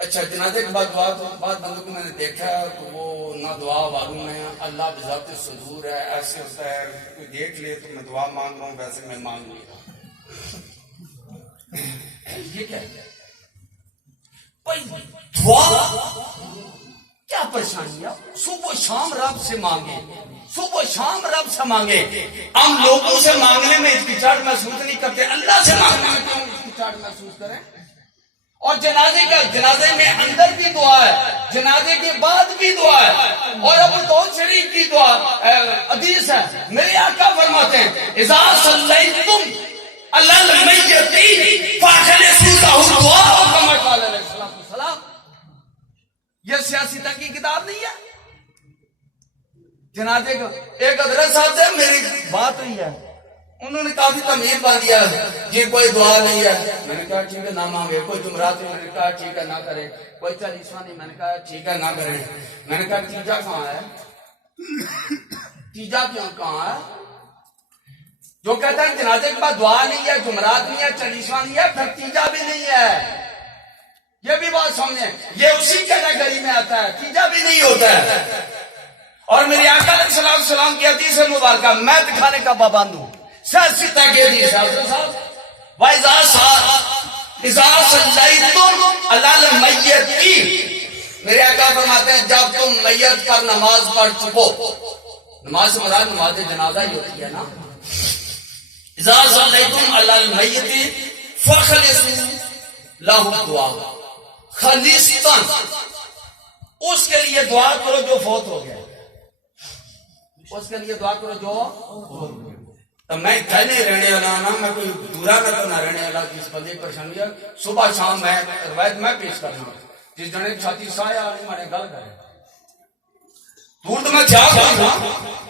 اچھا جنازے کے بعد دعا تو بعض بندوں کو میں نے دیکھا ہے تو وہ نہ دعا والوں میں اللہ بذات صدور ہے, ایسے ہوتا ہے کوئی دیکھ لے تو میں دعا مانگ رہا ہوں ویسے میں مانگ نہیں رہا. یہ کیا ہے دعا؟ کیا پریشانی ہے؟ صبح شام رب سے مانگے, صبح شام رب سے مانگے. ہم لوگوں سے مانگنے میں ہچکچاہٹ محسوس نہیں کرتے, اللہ سے مانگنے میں کیوں ہچکچاہٹ محسوس کریں؟ اور جنازے میں اندر بھی دعا ہے, جنازے کے بعد بھی دعا ہے. اور ابو داؤد شریف کی دعا حدیث ہے, میرے آقا فرماتے ہیں اذا صلیتم علی المیت فاخلصوا له الدعاء كما قال علیہ السلام. یہ سیاسی کی کتاب نہیں ہے. جنازے کا ایک حضرت صاحب سے میری بات ہوئی ہے, انہوں نے کافی تمیز باندھ دیا جی کوئی دعا نہیں ہے. میں نے کہا ٹھیک ہے نہ مانگے. کوئی جمعرات میں نے کہا ٹھیک ہے نہ کرے. کوئی 40واں نہیں, میں نے کہا ٹھیک ہے نہ کرے. میں نے کہا تیجا کہاں ہے, تیجا کیوں کہاں ہے؟ جو کہتا ہے جنازے کے بعد دعا نہیں ہے, جمعرات نہیں ہے, 40واں نہیں ہے, پھر تیجا بھی نہیں ہے. یہ بھی بات سمجھیں, یہ اسی کیٹیگری میں آتا ہے, تیجا بھی نہیں ہوتا ہے. اور میری آقا علیہ السلام کی حدیث مبارکہ میں دکھانے کا پابند ہوں. سیاستہ کے حدیث صاحب اذا صلیتم علی المیت, میرے آقا فرماتے ہیں جب تم میت پر نماز پڑھ چکو, نماز سے مراد نماز جنازہ ہی ہوتی ہے نا. اذا صلیتم علی المیت فخلصوا لہ الدعاء، خالصتاً اس کے لیے دعا کرو جو فوت ہو گیا، اس کے لیے دعا کرو جو فوت ہو گیا۔ تو میں کہنے رہنے والا نا، میں کوئی دورا نہ تو نہ رہنے والا جس بندے پریشانی ہے، صبح شام میں روایت میں پیش کرنا، جس جنے چھاتی سایا ہمارے گل کرے دور تو میں کیا کروں۔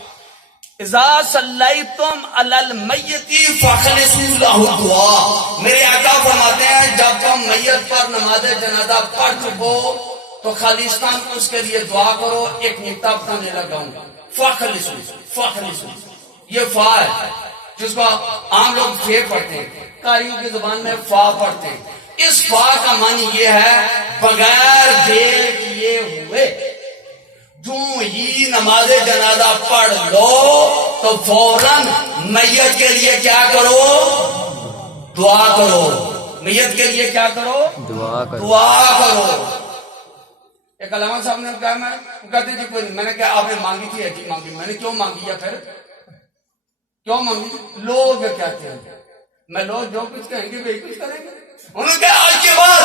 اذا صلیتم علی المیت فخلصوا لہ الدعاء، میرے آقا فرماتے ہیں جب تم میت پر نماز جنازہ پڑھ چکو تو خالصتاً اس کے لیے دعا کرو۔ ایک نکتہ بتانے لگا ہوں، فخلصوا، فخلصوا یہ فا ہے جس کو عام لوگ فے پڑھتے ہیں، قاریوں کی زبان میں فا پڑھتے ہیں۔ اس فا کا معنی یہ ہے بغیر دیر کیے ہوئے، جو ہی نماز جنازہ پڑھ لو تو فوراً میت کے لیے کیا کرو؟ دعا کرو۔ میت کے لیے کیا کرو؟ دعا کرو۔ ایک علامہ صاحب نے کہا، میں کہتے جی کوئی نہیں، میں نے کہا آپ نے مانگی تھی ایسی مانگی، میں نے کیوں مانگی ہے پھر کیوں مانگی؟ لوگ کہتے ہیں، میں لوگ جو کچھ کہیں گے وہی کچھ کریں گے۔ انہوں نے کہا آج کے بعد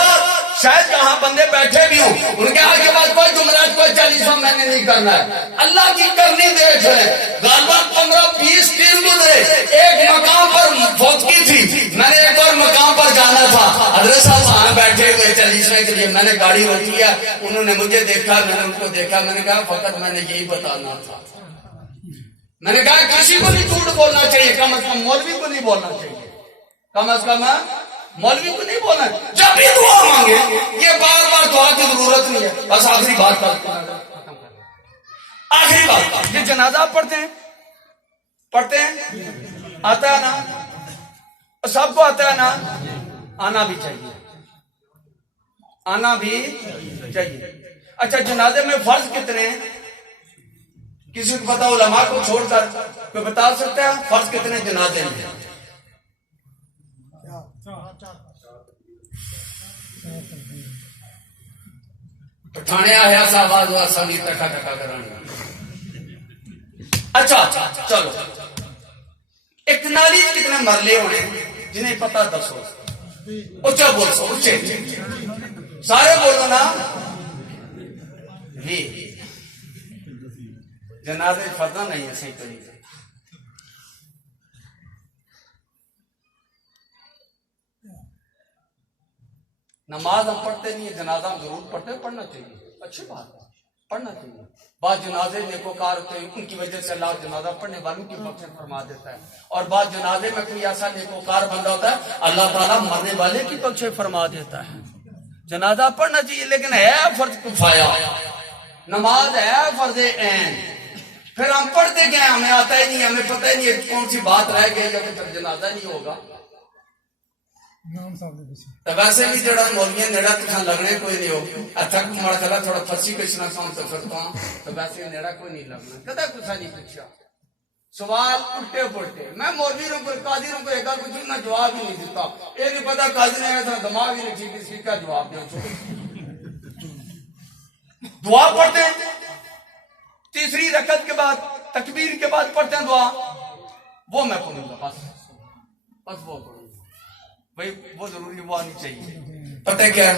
شاید جہاں بندے بیٹھے بھی ہوں، انہوں نے کہا آج کے بعد کوئی جمعرات کوئی 40 میں نے نہیں کرنا ہے، اللہ کی کرنی دیکھ رہے۔ غالباً 15-20 دن گزرے، ایک مقام پر فوت کی تھی، میں نے ایک اور مقام پر جانا تھا، حضرت صاحب وہاں بیٹھے ہوئے 40 کے لیے، میں نے گاڑی روکی ہے، انہوں نے مجھے دیکھا، میں نے ان کو دیکھا، میں نے کہا فقط میں نے یہی بتانا تھا۔ میں نے کہا کسی کو نہیں جھوٹ بولنا چاہیے، کم از کم مولوی کو نہیں بولنا چاہیے، کم از کم مولوی کو نہیں بولنا۔ جب بھی دعا مانگے یہ بار بار دعا کی ضرورت نہیں ہے۔ بس آخری بات آخری بات، یہ جنازہ پڑھتے ہیں آتا ہے نا، سب کو آتا ہے نا، آنا بھی چاہیے، آنا بھی چاہیے۔ اچھا جنازے میں فرض کتنے ہیں؟ کسی کو پتا علماء کو چھوڑ کر کوئی بتا سکتا ہے فرض کتنے جنازے ہیں؟ پٹھانے آیا سا آواز ہوا سنی ٹکا ٹکا کرانی۔ اچھا چلو، ایک نالی کتنے مرلے ہونے جنہیں پتا دسو، اچھا بول سو، اچھے سارے بولو نا۔ جنازے فرض نہیں ہے صحیح طریقے۔ نماز ہم پڑھتے نہیں ہے، جنازہ ہم ضرور پڑھتے ہیں، پڑھنا چاہیے، اچھی بات ہے، پڑھنا چاہیے۔ بعض جنازے نیکوکار ہوتے ہیں، ان کی وجہ سے اللہ جنازہ پڑھنے والوں کی بخشش فرما دیتا ہے، اور بعض جنازے میں کوئی ایسا نیکوکار بندہ ہوتا ہے اللہ تعالیٰ مرنے والے کی بخشش فرما دیتا ہے۔ جنازہ پڑھنا چاہیے، لیکن ہے فرض کفایہ، نماز ہے فرض عین، پھر ہم پڑھتے گئے، ہمیں آتا ہی نہیں، ہمیں پتہ ہی نہیں کون سی بات رہ گئی جب تک جنازہ نہیں ہوگا۔ تو ویسے بھی جڑا مولویاں نیڑا تکھاں لگنے کوئی نہیں ہو، اچھا مڑا چلا تھوڑا پھسی کشنا سام تو پھرتا ہوں، تو ویسے نیڑا کوئی نہیں لگنا، کدھا کچھ نہیں پوچھا، سوال الٹے پلٹے۔ میں مولوی رہوں کوئی قاضی رہوں کوئی ایک گل پوچھوں میں جواب ہی نہیں دیتا، یہ نہیں پتا قاضی نے ایسا دماغ ہی نہیں ٹھیک، اس کی کیا جواب دیں۔ دعا پڑھتے ہیں، تیسری رکعت کے بعد تکبیر کے بعد پڑھتے ہیں دعا، وہ میں پڑھوں گا، بس وہ پڑھوں گا بھائی، وہ ضروری وہ آنی چاہیے۔ پتہ کیا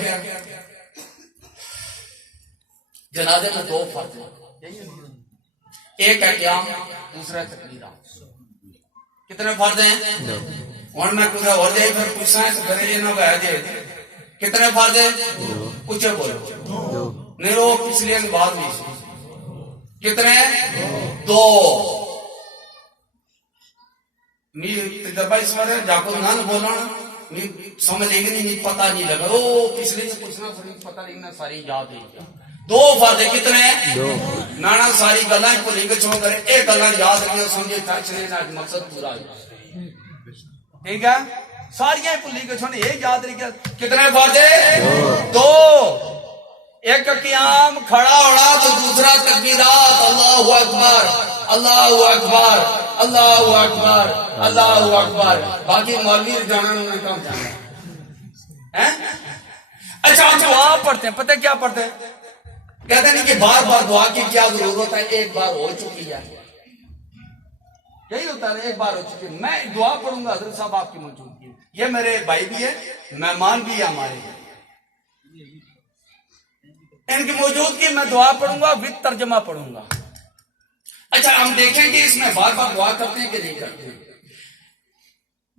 جنازے میں 2 فرض ہیں، ایک ہے قیام، دوسرا تکبیرات۔ کتنے فرض ہیں؟ اور میں کچھ اور جائے پھر پوچھنا ہے تو پھر یہ نہ بہہ دے کتنے فرض ہیں؟ کچھ بولو نہیں، وہ پچھلے بات نہیں سی۔ کتنے؟ 2۔ تجربہ اس بار جاکو نہ بولنا سمجھ گی نہیں، پتہ نہیں لگا، وہ پچھلے سے پوچھنا پتہ نہیں نہ ساری یاد ہے۔ 2 فرض کتنے؟ نانا ساری گلاں کو لے کے چھوڑ کرے، ایک گلاں یاد رکھیں سمجھے تھاچنے نہ مقصد پورا ہے، ٹھیک ہے؟ ساریاں کو لے کے چھوڑنے ایک یاد رکھیں۔ کتنے فرض ہے؟ 2۔ ایک قیام کھڑا ہونا تو دوسرا تکبیرات، اللہ اکبر اللہ اکبر اللہ اکبر اللہ اکبر۔ باقی مولوی جانا انہوں نے کام جانا ہے۔ اچھا دعا پڑھتے ہیں، پتہ کیا پڑھتے ہیں؟ کہتے ہیں کہ بار بار دعا کی کیا ضرورت ہے، ایک بار ہو چکی ہے۔ یہی ہوتا ہے، ایک بار ہو چکی ہے. میں دعا پڑھوں گا حضرت صاحب آپ کی موجودگی میں. یہ میرے بھائی بھی ہیں، مہمان بھی ہیں ہمارے. ان کی موجودگی میں دعا پڑھوں گا، وتھ ترجمہ پڑھوں گا. اچھا ہم دیکھیں گے اس میں بار بار دعا کرتے ہیں کہ نہیں کرتے ہیں.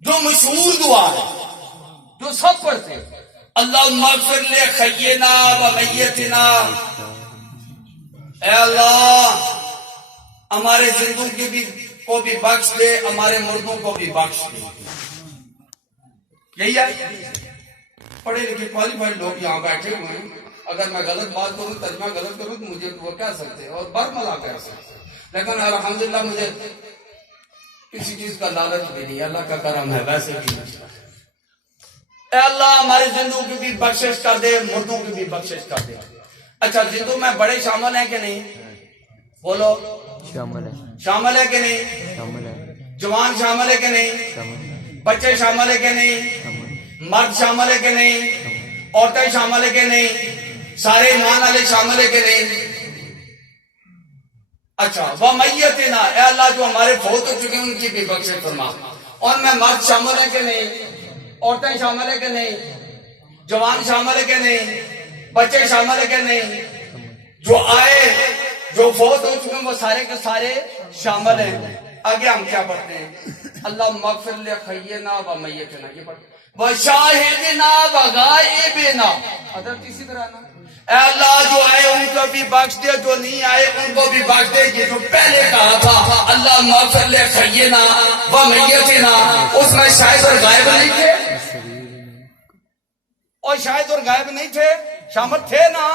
جو مشہور دعا ہے جو سب پڑھتے ہیں، اللہم اغفر لخینا و میتنا، اے اللہ ہمارے زندوں کی بھی کو بھی بخش دے، ہمارے مردوں کو بھی بخش دے. یہی ہے. پڑھے لکھے کوالیفائڈ لوگ یہاں بیٹھے ہوئے ہیں. اگر میں غلط بات کروں، ترجمہ غلط کروں تو مجھے وہ کہہ سکتے ہیں اور برملا کہہ سکتے ہیں. لیکن الحمدللہ مجھے کسی چیز کا لالچ بھی نہیں، اللہ کا کرم ہے. ویسے بھی اے اللہ ہمارے زندوں کی بھی بخشش کر دے، مردوں کی بھی بخشش کر دے. اچھا زندوں میں بڑے شامل ہیں کہ نہیں؟ بولو. شامل ہے. شامل ہے کہ نہیں؟ شامل ہے. جوان شامل ہے کہ نہیں؟ شامل ہے. بچے شامل ہے کہ نہیں؟ شامل. مرد شامل ہے کہ نہیں؟ عورتیں شامل ہے کہ نہیں؟ سارے ایمان والے شامل ہے کہ نہیں؟ اچھا وَمَيَّتِنَا، اے اللہ جو ہمارے فوت ہو چکے ہیں ان کی بھی بخشش فرما. اور میں مرد شامل ہے کہ نہیں؟ عورتیں شامل ہے کہ نہیں؟ جوان شامل ہے کہ نہیں؟ بچے شامل ہے کہ نہیں؟ جو آئے جو فوت ہو چکے ہیں وہ سارے کے سارے شامل ہیں. آگے ہم کیا پڑھتے ہیں؟ اللہم اغفر لخینا و میتنا، یہ پڑھتے ہیں. وشاہدنا و غائبنا، حضرت اسی طرح نا. اے اللہ جو آئے ان کو بھی بخش دے، جو نہیں آئے ان کو بھی بخش دے. یہ جو پہلے کہا تھا اللہم اغفر لخینا و میتنا، اس میں شاہد اور غائب نہیں تھے؟ اور شاہد اور غائب نہیں تھے؟ شامل تھے نا.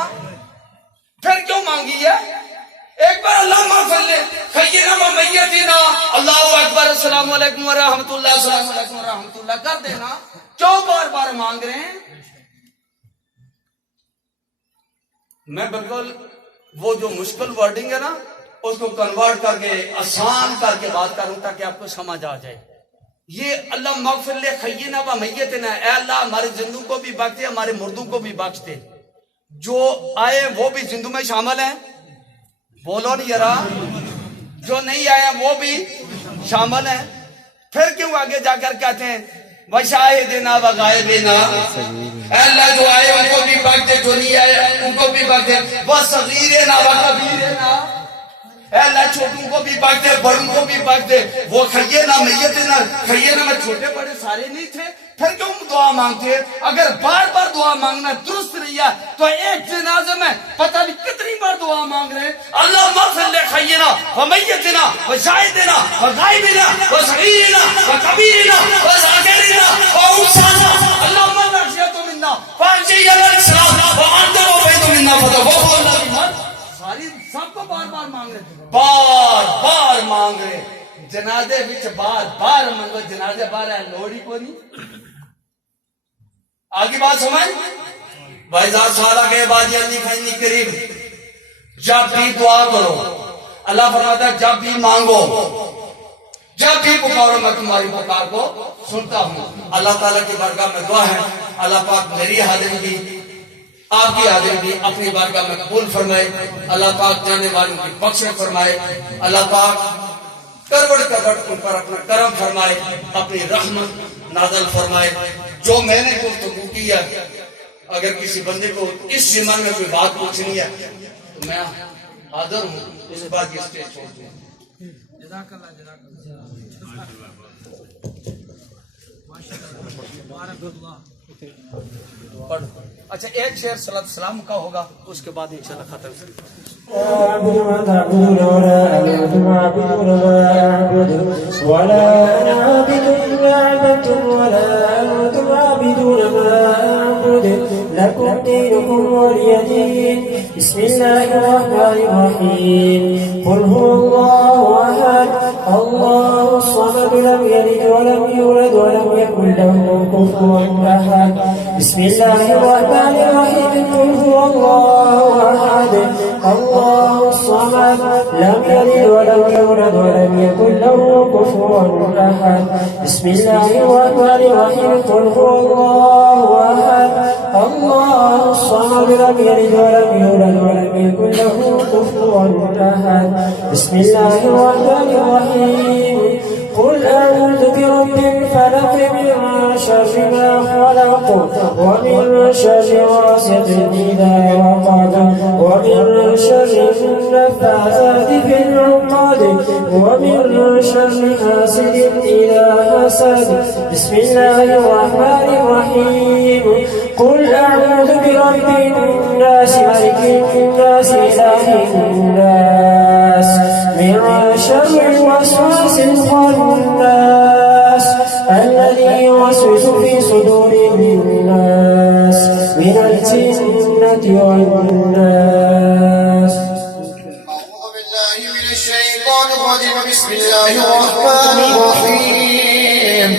پھر کیوں مانگی ہے؟ ایک بار اللہم اغفر لخینا و میتنا، اللہ اکبر، السلام علیکم ورحمۃ اللہ، السلام علیکم ورحمۃ اللہ کر دینا. کیوں بار بار مانگ رہے ہیں؟ میں بالکل وہ جو مشکل ورڈنگ ہے نا اس کو کنورٹ کر کے آسان کر کے بات کروں تاکہ آپ کو سمجھ آ جائے. یہ اللہ مغفر لخینا و میتنا، اے اللہ ہمارے زندوں کو بھی بخش دے، ہمارے مردوں کو بھی بخش دے. جو آئے وہ بھی زندوں میں شامل ہیں؟ بولو نہیں یارا. جو نہیں آئے وہ بھی شامل ہیں. پھر کیوں آگے جا کر کہتے ہیں وشاہدنا و غائبنا، اے اللہ جو آئے ان کو بھی بخش دے، جو نہیں آئے ان کو بھی بخش دے. وصغیرنا و کبیرنا، اے اللہ چھوٹوں کو بھی بخش دے، بڑوں کو بھی بخش دے. وہ خینا میتنا، خینا میں چھوٹے بڑے سارے نہیں تھے؟ پھر کیوں دعا مانگتے؟ اگر بار بار دعا مانگنا درست نہیں ہے تو ایک جنازے میں پتہ نہیں کتنی بار دعا مانگ رہے ہیں. اللہ مغفر لخینا و میتنا و شاہدنا و غائبنا و صغیرنا و کبیرنا و ذاکرنا و انسانا، اللہم نغشیت منا فانشی الاسلام و انت وفید منا فتوفو اللہ بمن. ساری سب کو بار بار مانگ رہے، بار بار مانگ رہے. جنازے وچ بار بار منگو، جنازے بار ہے لوڑی کو نہیں. آگے بات سمجھ. وَإِذَا سَأَلَكَ عِبَادِي عَنِّي فَإِنِّي قَرِيبٌ، جب بھی دعا کرو، اللہ فرماتا ہے جب بھی مانگو، جب بھی پکارو میں تمہاری پکار کو سنتا ہوں. اللہ تعالیٰ کی بارگاہ میں دعا ہے اللہ پاک میری حاضری بھی آپ کی حاضری بھی اپنی بارگاہ میں قبول فرمائے. اللہ پاک جانے والوں کی بخشش فرمائے. اللہ پاک کروڑ کروڑ ان پر اپنا کرم فرمائے، اپنی رحمت نازل فرمائے. جو میں نے گفتگو کی ہے، اگر کسی بندے کو اس زمان میں کوئی بات پوچھنی ہے تو میں حاضر ہوں. اس بات کی اسٹیج چھوڑ دیں. جزاک اللہ، جزاک اللہ. اچھا ایک شعر صلاۃ السلام کا ہوگا، اس کے بعد انشاءاللہ ختم. أعبد ما تعبدون ولا أنتم عابدون ما أعبد ولا أنا عابد ما عبدتم ولا أنتم عابدون ما أعبد لكم دينكم ولي دين. بسم الله الرحمن الرحيم. قل هو الله أحد الله الصمد لم يلد ولم يولد ولم يكن له كفوا أحد. بسم الله الرحمن الرحيم. قل هو الله أحد الله الصمد لم يلد ولم يولد ولم يكن له كفوا أحد. بسم الله الرحمن الرحيم. قل هو الله أحد الله الصمد لم يلد ولم يولد ولم يكن له كفوا أحد. بسم الله الرحمن الرحيم. قل أعوذ برب الفلق من شر ما خلق ومن شر غاسق إذا وقب ومن شر النفاثات في العقد ومن شر حاسد إذا حسد. بسم الله الرحمن الرحيم. قل أعوذ برب الناس ملك الناس إله الناس من شر الوسواس الخناس الذي يوسوس في صدور الناس من الجنة والناس. أعوذ بالله من الشيطان الرجيم. بسم الله الرحمن الرحيم.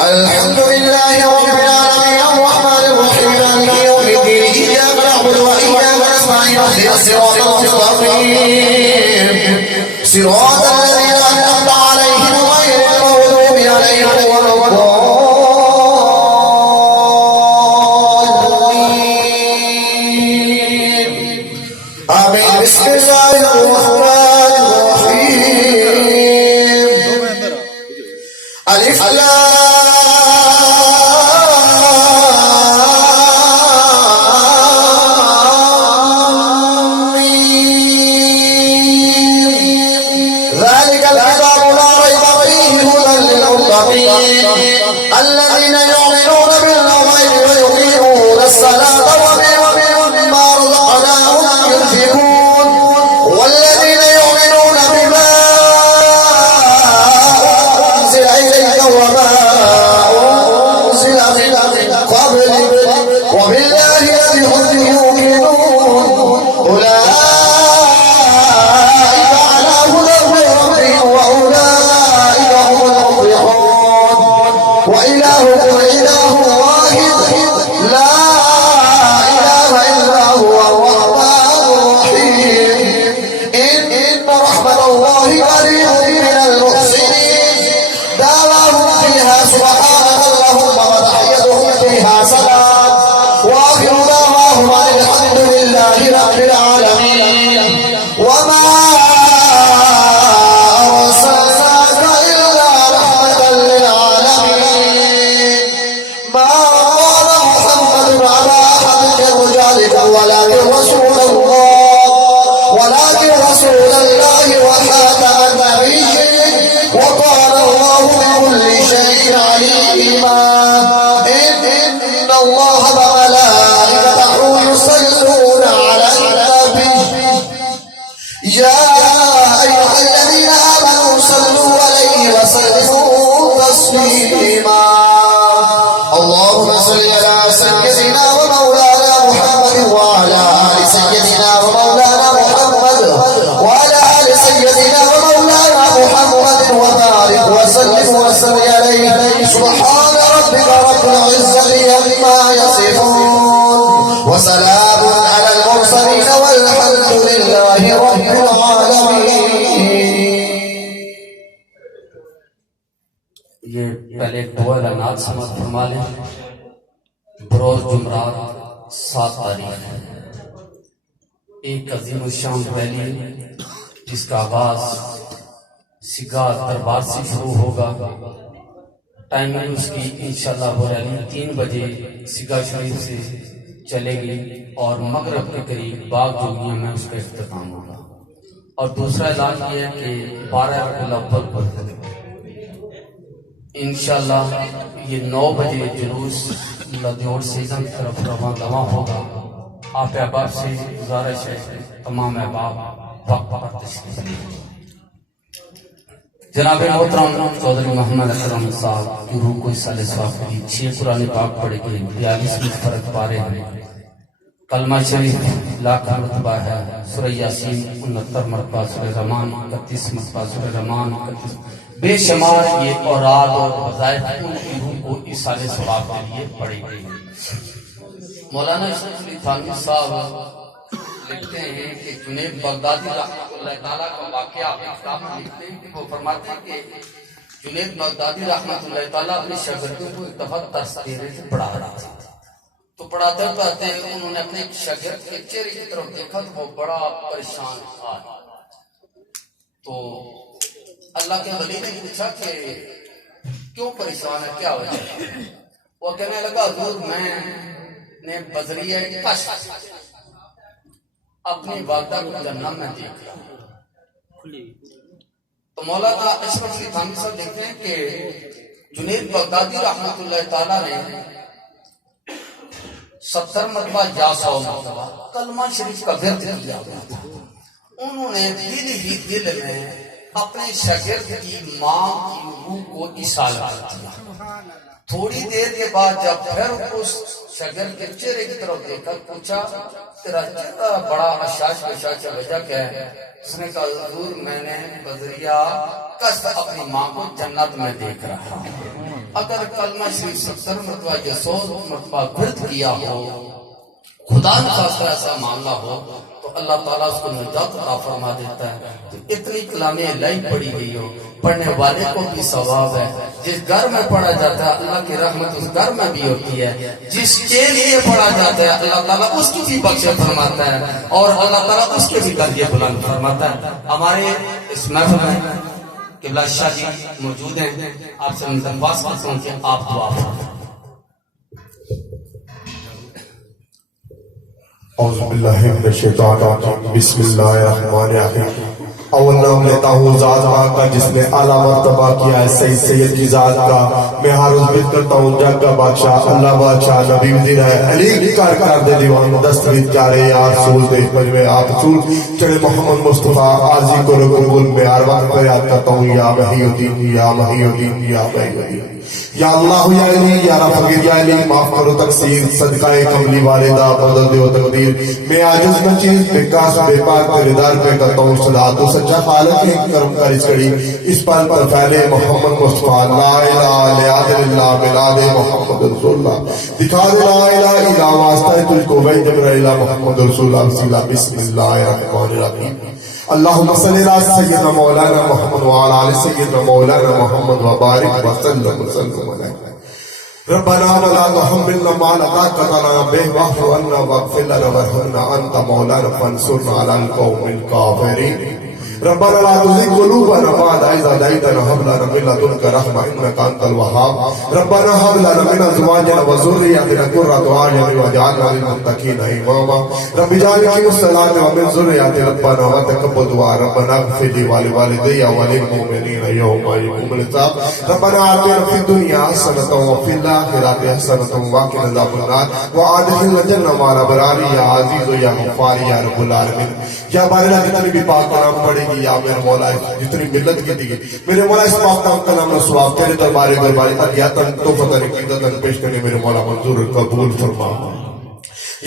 الحمد لله رب العالمين الرحمن الرحيم مالك يوم الدين إياك نعبد وإياك نستعين اهدنا الصراط المستقيم صراط الذين أنعمت عليهم غير المغضوب عليهم ولا الضالين آمين. بسم الله الرحمن الرحيم. ألف لام الذين يؤمنون بالغيب ويقيمون الصلاة ومما رزقناهم ينفقون والذين يؤمنون بما أنزل إليك وما أنزل من قبلك وبالله الذي هم يؤمنون أولئك على هدى من ربهم وأولئك هم المفلحون. وإلهكم إله واحد لا إله إلا هو الرحمن الرحيم. إن رحمة الله قريب من المحسنين. دعواهم فيها سبحانك اللهم وتحيتهم فيها سلام وآخر دعواهم أن الحمد لله رب العالمين. وما أرسلناك إلا رحمة للعالمين. ما قال محمد على أحد من رجالكم ولكن رسول الله وخاتم النبيين وقال الله بكل شيء عليما. إن الله وملائكته يصلون على النبي يا أيها الذين آمنوا صلوا عليه وسلموا تسليما. اللهم صل على سيدنا ومولانا محمد وعلى آل سيدنا ومولانا محمد وعلى آل سيدنا ومولانا محمد وبارك وسلم عليه. سبحان ربك رب العزة عما يصفون وسلام على المرسلين والحمد لله رب العالمين. یہ پہلے دعا اعلانات سمجھ فرما لیں. بروز جمعرات 7 تاریخ ایک عظیم الشان ریلی جس کا آغاز سگاہ دربار سے شروع ہوگا. ٹائمنگ اس کی انشاءاللہ وہ ریلی 3 بجے سگاہ شریف سے چلے گی اور مغرب کے قریب باغ جوگیوں میں اس کا اختتام ہوگا. اور دوسرا اعلان یہ ہے کہ 12 ربیع الاول پر انشاءاللہ یہ 9 بجے جلوس لدیور سیزن کی طرف رواں ہوگا. آپ احباب سے گزارش ہے تمام احباب وقت پر تشریف لائیں. جناب محترم چودھری محمد اکرم صاحب کی روح کو سال ثواب کی 6 قرآن پاک پڑھے گئے. 42 فرق پارے ہیں. کلمہ شریف لاکھ مرتبہ ہے. سورہ یاسین 69 مرتبہ. سورہ رحمان 31 مرتبہ. سورہ رحمان 31 بے شمار یہ اوراد اور وظائف ان کی روح کو اس سال ثواب کے لیے پڑھے گئے. مولانا اشرف علی تھانوی صاحب لکھتے ہیں کہ جنید بغدادی رحمۃ اللہ تعالیٰ کا واقعہ اپنے کتاب میں لکھتے ہیں کہ وہ فرماتے ہیں کہ جنید بغدادی رحمۃ اللہ تعالیٰ اپنے شاگردوں کو ایک دفعہ درس دے رہے تھے, پڑھا رہا تھا. تو پڑھاتے پڑھاتے انہوں نے اپنے ایک شاگرد کے چہرے کی طرف دیکھا تو وہ بڑا پریشان تھا. تو اللہ کے ولی نے پوچھا کہ کیوں پریشان ہے، کیا وجہ ہے؟ وہ کہنے لگا حضور میں نے بذریعہ کشف اپنی والدہ کو جنت میں دیکھا۔ تو مولانا اشرف علی تھانوی صاحب دیکھتے ہیں کہ جنید بغدادی رحمت اللہ تعالیٰ نے 70 مرتبہ یا 100 مرتبہ کلمہ شریف کا ورد کیا ہوا تھا۔ انہوں نے دل ہی دل میں اپنے شاگرد کی ماں کی روح کو ایصال کر دیا۔ تھوڑی دیر کے بعد جب پھر اس شاگرد کے چہرے کی طرف دیکھ کر پوچھا تیرا چہرہ بڑا اشاش بشاش وجہ کیا ہے؟ اس نے کہا حضور میں نے بذریعہ کشف اپنی ماں کو جنت میں دیکھ رہا ہوں۔ اگر کلمہ شریف 70 مرتبہ یا 100 مرتبہ ورد کیا ہو، خدا نہ خواستہ ایسا معاملہ ہو تو اللہ تعالیٰ اس کو نجات عطا فرما دیتا ہے۔ تو اتنی کلام الہی پڑھی گئی ہو، پڑھنے والے کو بھی ثواب ہے۔ جس گھر میں پڑھا جاتا ہے اللہ کی رحمت اس گھر میں بھی ہوتی ہے، جس کے لیے پڑھا جاتا ہے اللہ تعالیٰ اس کی بھی بخشش فرماتا ہے اور اللہ تعالیٰ اس کے بھی درجے بلند فرماتا ہے۔ ہمارے اس محفل میں قبلہ شاہ جی موجود ہیں، آپ سے درخواست کرتا ہوں کہ آپ دعا فرمائیں۔ اعوذ باللہ من الشیطان الرجیم، بسم اللہ الرحمن الرحیم۔ اول نام لیتا ہوں ذات پاک کا جس نے اعلیٰ مرتبہ کیا ہے سید سید کی ذات کا۔ میں ہر روز بیت کرتا ہوں جگ کا بادشاہ اللہ بادشاہ نبی وزیر ہے علی کار کر دے دیوان دستویت کیا رہے یا رسول دیکھ پر میں آپ رسول چڑے محمد مصطفیٰ عارضی کو رکول میں ہر وقت پر یاد کرتا ہوں یا محی الدین یا محی الدین یا محی الدین یا اللہ یا علی یا رفقیر یا علی معاف کرو تقصیر صدقہ کملی والدہ بدل دیو تقدیر۔ میں عاجز میں چیز بکاس بے پاک تیرے دار پہ کرتا ہوں صلاۃ تو سچا خالق ہے کرم کر اس کڑی اس پل پر پھیلے محمد مصطفیٰ لا الہ الا اللہ ملاد محمد رسول اللہ دکھا دے لا الہ الا واسطہ تجھ کو بھائی جبرائیل محمد رسول اللہ بسم اللہ الرحمن الرحیم۔ اللہم صلی علی سیدنا مولانا محمد وعلی آل سیدنا مولانا محمد وبارک وسلم وسلم علیہ۔ ربنا ولا تحملنا ما لا طاقة لنا به واعف عنا واغفر لنا وارحمنا انت مولانا فانصرنا على القوم الكافرين۔ ربنا لا تزغ قلوبنا بعد إذ هديتنا وهب لنا من لدنك رحمة إنك أنت الوهاب۔ ربنا هب لنا من أزواجنا وذرياتنا قرة أعين واجعلنا للمتقين إماما۔ رب اجعل مقيم الصلاة ومن ذريتي ربنا وتقبل دعاء ربنا اغفر لي ولوالدي وللمؤمنين يوم يقوم الحساب۔ ربنا آتنا في الدنيا حسنة وفي الآخرة حسنة وقنا عذاب النار وأدخلنا الجنة مع الأبرار يا عزيز يا غفار يا رب العالمين۔ یا بارے اللہ جتنی بھی پاک کلام پڑھے گی یا میرے مولا جتنی ملت کی دی میرے مولا اس پاک کلام میں ثواب تیرے دربارے عطیاتن تحفتن عقیدتن پیش کرنے میرے مولا منظور قبول فرما۔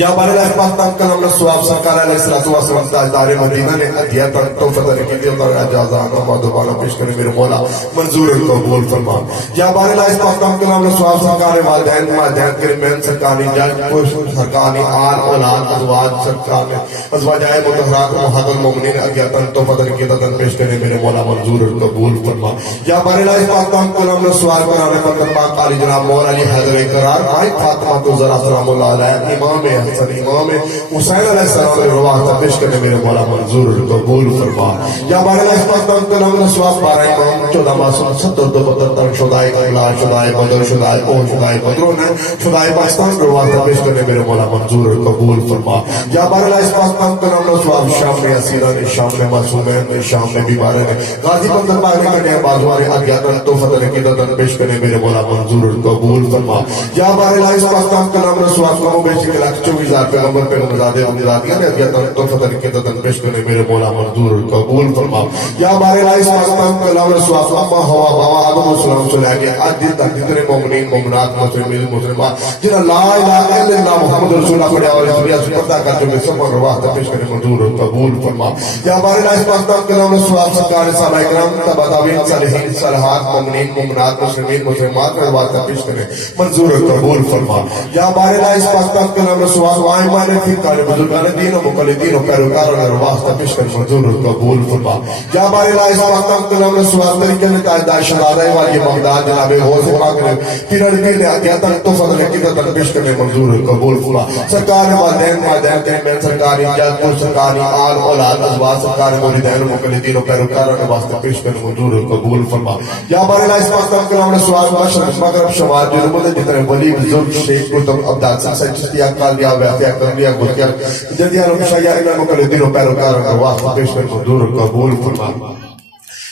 یا بارے اللہ اس پاک کلام میں ثواب سرکار علیہ السلام تاجدار مدینہ نے عطیاتن تحفتن عقیدتن اجازات و دوبارہ پیش کرنے میرے مولا منظور قبول فرما۔ یا بارے اللہ اس پاک کلام میں ثواب سرکار والدین مادین کرمین سرکانی جج خوش سرکانی آل اولاد ازواج سرکار ازواج آئے متحرات محد المومنین عطیاتن تحفتن عقیدتن پیش کرنے میرے مولا منظور قبول فرما۔ یا بارے اللہ اس پاک کلام میں سوال کرانے پر پاک علی جناب مولا علی حیدر قرار آئی فاطمہ تو ذرا سلام اللہ علیہ امام حسن امام حسین علیہ السلام نے رواح پیش کرنے میرے مولا منظور قبول فرما۔ یا بارے اللہ اس پاک کلام میں سوال بارہ امام 14 معصوم 70 72 شدائے قبلہ شدائے بدر شدائے اوہ شدائے بدرون شدائے پاکستان رواح پیش کرنے میرے مولا منظور قبول فرما۔ یا بارے اللہ اس پاک کلام میں سوال شام میں اسیران شام میں معصومین شام میں بیمارے نے غازی بندر پاک کرنے بازوارے عطیاتن تحفتن عقیدتن پیش کرنے میرے مولا منظور قبول فرما۔ یا بارے اللہ اس پاک کلام میں سوال کمو بیشی کے لاکھ 24,000 پیغمبر پیغمبر زادے امدادیاں نے عطیاتن تحفتن عقیدتن پیش کرنے میرے مولا منظور قبول فرما۔ یا بارے اللہ اس پاک کلام میں سوال اما ہوا بابا آدم السلام سے لے کے آج دن تک جتنے مومنین مومنات مسلمین مسلمات جنہاں لا الہ الا اللہ محمد رسول اللہ پڑھے اور اس دنیا سے پردہ کر چکے سب پر رواح پیش کرنے منظور قبول فرما۔ یا بارے اللہ اس پاک کلام میں سوال سرکار صحابہ کرام تبع تابعین صالحین صالحات مومنین مومنات مسلمین مسلمات پر رواح پیش کرنے منظور قبول فرما۔ یا بارے اللہ اس پاک کلام میں سوال آئمان فکر بزرگان دین و مقلدین و پیروکاران واسطہ پیش کر منظور قبول فرما یا بار الہ اس وقت کلام نے سوال طریقے میں قائدہ شہدائی والی مقدار جناب غوث پاک نے پیرڑ کے لئے آگیا تک تو فضل حقیقت پیش کرنے منظور قبول فرما سرکار والدین کے میں سرکاری جات پر سرکاری آل اولاد ازواج سرکار مولیدین و مقلدین و پیروکاران واسطہ پیش کرنے منظور قبول فرما یا بار الہ اس وقت کلام نے سوال مشرق مغرب شمال جنوب جتنے ولی بزرگ شیخ کتب عبدال سلسل چستیا کالیا ویحتیا کرلیا گلکیا جدیان و مشایا امام مقلدین و پیروکاران واسطہ پیش کرنے منظور قبول فرما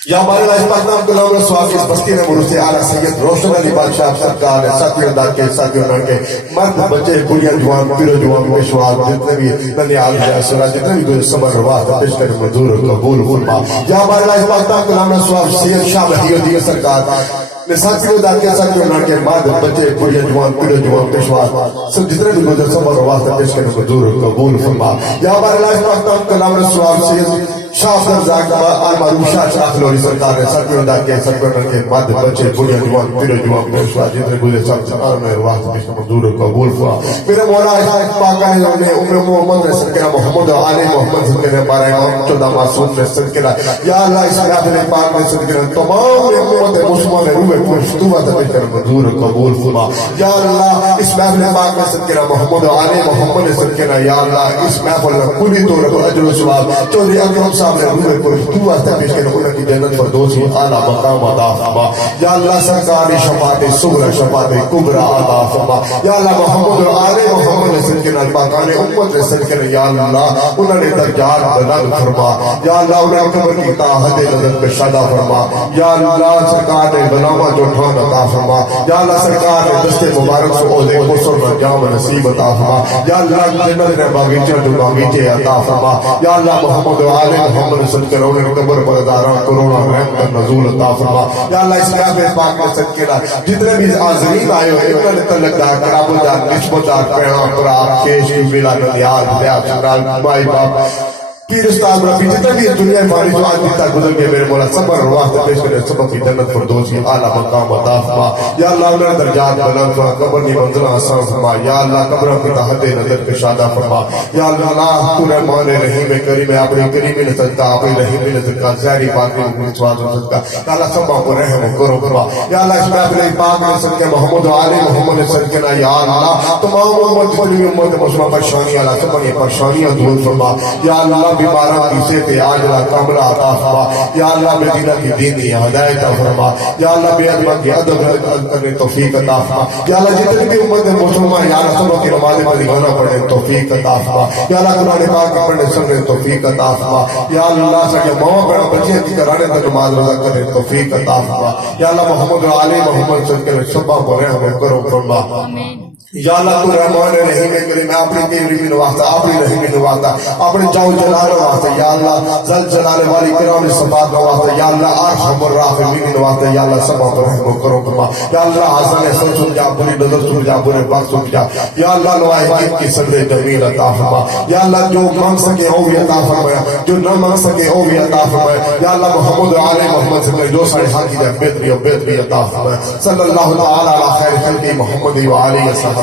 یا ہمارے لائف پاکنام کلام رسوا کی اس بستی میں مرسی آلہ سید روشن علی بادشاہ سرکار ساتھیوں دار کے ساتھیوں کے مرد بچے بڑیاں جوان پیرو جوان پیشوار جتنے بھی ننی آلہ اسرا جتنے بھی کوئی سمر رواح پیش کر منظور قبول فرما یا ہمارے لائف پاکنام کلام رسوا سید شاہ محی الدین سرکار ساتھیوں دار کے ساتھیوں کے مرد بچے بڑیاں جوان پیرو جوان پیشوار سب جتنے بھی کوئی سمر رواح پیش کر منظور قبول فرما یا ہمارے لائف پاکنام کلام رسوا سید شاہ افضل زاکبہ آل شاہ شاہ لوری سرکار نے سرکیوں دا کے سرکیوں کے بعد بچے بڑیاں جوان پیرو جوان پیشوا جتنے گزے سب سرکار میں رواح پیش منظور قبول فرما میرے مولا پاکہ نے ام محمد نے سرکرہ محمد و آل محمد سرکرہ بارہ امام 14 معصوم نے سرکرہ یا اللہ اس محفل پاک نے سرکرہ تمام امت مسلمان روح پرشتوہ پیش کر منظور قبول فرما یا اللہ اس محفل پاک نے سرکرہ محمد و آل محمد نے سرکرہ یا اللہ اس محفل کلی طور پر اجر و ثواب چودھری اکرم صاحب نے روح پر تو واسطہ پیش کرنے انہوں کی جنت فردوسی اعلیٰ مقام عطا فرما یا اللہ سرکاری شفاعت صغرا شفاعت کبرا عطا فرما یا اللہ محمد و آل محمد نے سرکن الباقان امت نے سرکن یا اللہ انہوں نے درجات بلند فرما یا اللہ انہوں نے قبر کی تاحت نظر پہ شادہ فرما یا اللہ سرکار نے بنامہ جو ٹھان عطا فرما یا اللہ سرکار نے دست مبارک سے عہدے قصر نجام نصیب عطا فرما یا اللہ جنت نے باغیچہ جو باغیچے عطا فرما یا اللہ محمد و آل محمد صدقہ انہیں قبر پر داران کرونا رحم کا نزول عطا فرما یا اللہ اس محفل پاک میں صدقہ جتنے بھی حاضرین آئے ہوئے انہوں نے تعلق دار کرابو دار نسبت دار پیڑا پر آپ کیش کی ملا نیاز دیاب سکرال مائی باپ پیر استاد ربی جتنے بھی دنیا فانی جو آج بیتا گزر گئے میرے مولا صبر رواح پیش کرنے سبب کی جنت فردوسی اعلیٰ مقام عطا فرما یا اللہ انہیں درجات بلند فرما قبر کی منزلہ آسان فرما یا اللہ قبروں کی تحت نظر پہ شادہ فرما یا اللہ تو رحمان رحیم کریم اپنی کریمی نے صدقہ اپنی رحیمی نے صدقہ زہری باقی مکمل سواز و صدقہ یا اللہ سبا کو رحم کرو فرما یا اللہ اس محفل پاک میں صدقہ محمد و آل محمد نے صدقہ یا اللہ تمام امت جتنی امت مسلمان پریشانی اللہ سبا یہ پریشانیاں دور فرما یا اللہ بیمارہ کیسے پہ آجلہ کاملہ عطا فرما یا اللہ مدینہ کی دینی ہدایت فرما یا اللہ بے ادبہ کی عدب کرنے توفیق عطا فرما یا اللہ جتنی بھی امت مسلمان یا اللہ سبوں کی نماز مدینہ پڑھنے توفیق عطا فرما یا اللہ قرآن پاک پڑھنے سننے توفیق عطا فرما یا اللہ سکے ماں پڑھا بچے کی کرانے تک نماز روزہ کرنے توفیق عطا فرما یا اللہ محمد و آل محمد صلی اللہ علیہ وسلم سبا کو رحم کرو فرما یا اللہ تو رحمان رحیم کریم اپنی تیری نواستا اپنی رحیمی نواستا اپنی جاؤ جلال نواستا یا اللہ زل جلال والی کرام صفات نواستا یا اللہ آرحم الراحمین نواستا یا اللہ سبا کو رحم کرو فرما یا اللہ حسن سن جا بری نظر سن جا برے بات سن جا یا اللہ نوائی کی صدر جمیل عطا فرما یا اللہ جو مانگ سکے او بھی عطا فرمایا جو نہ مانگ سکے او بھی عطا فرمایا یا اللہ محمد و آل محمد سے جو سارے حاکی جا بہتری و بہتری عطا فرمایا صلی اللہ تعالی علی خیر خلقی محمد و آلہ صحابہ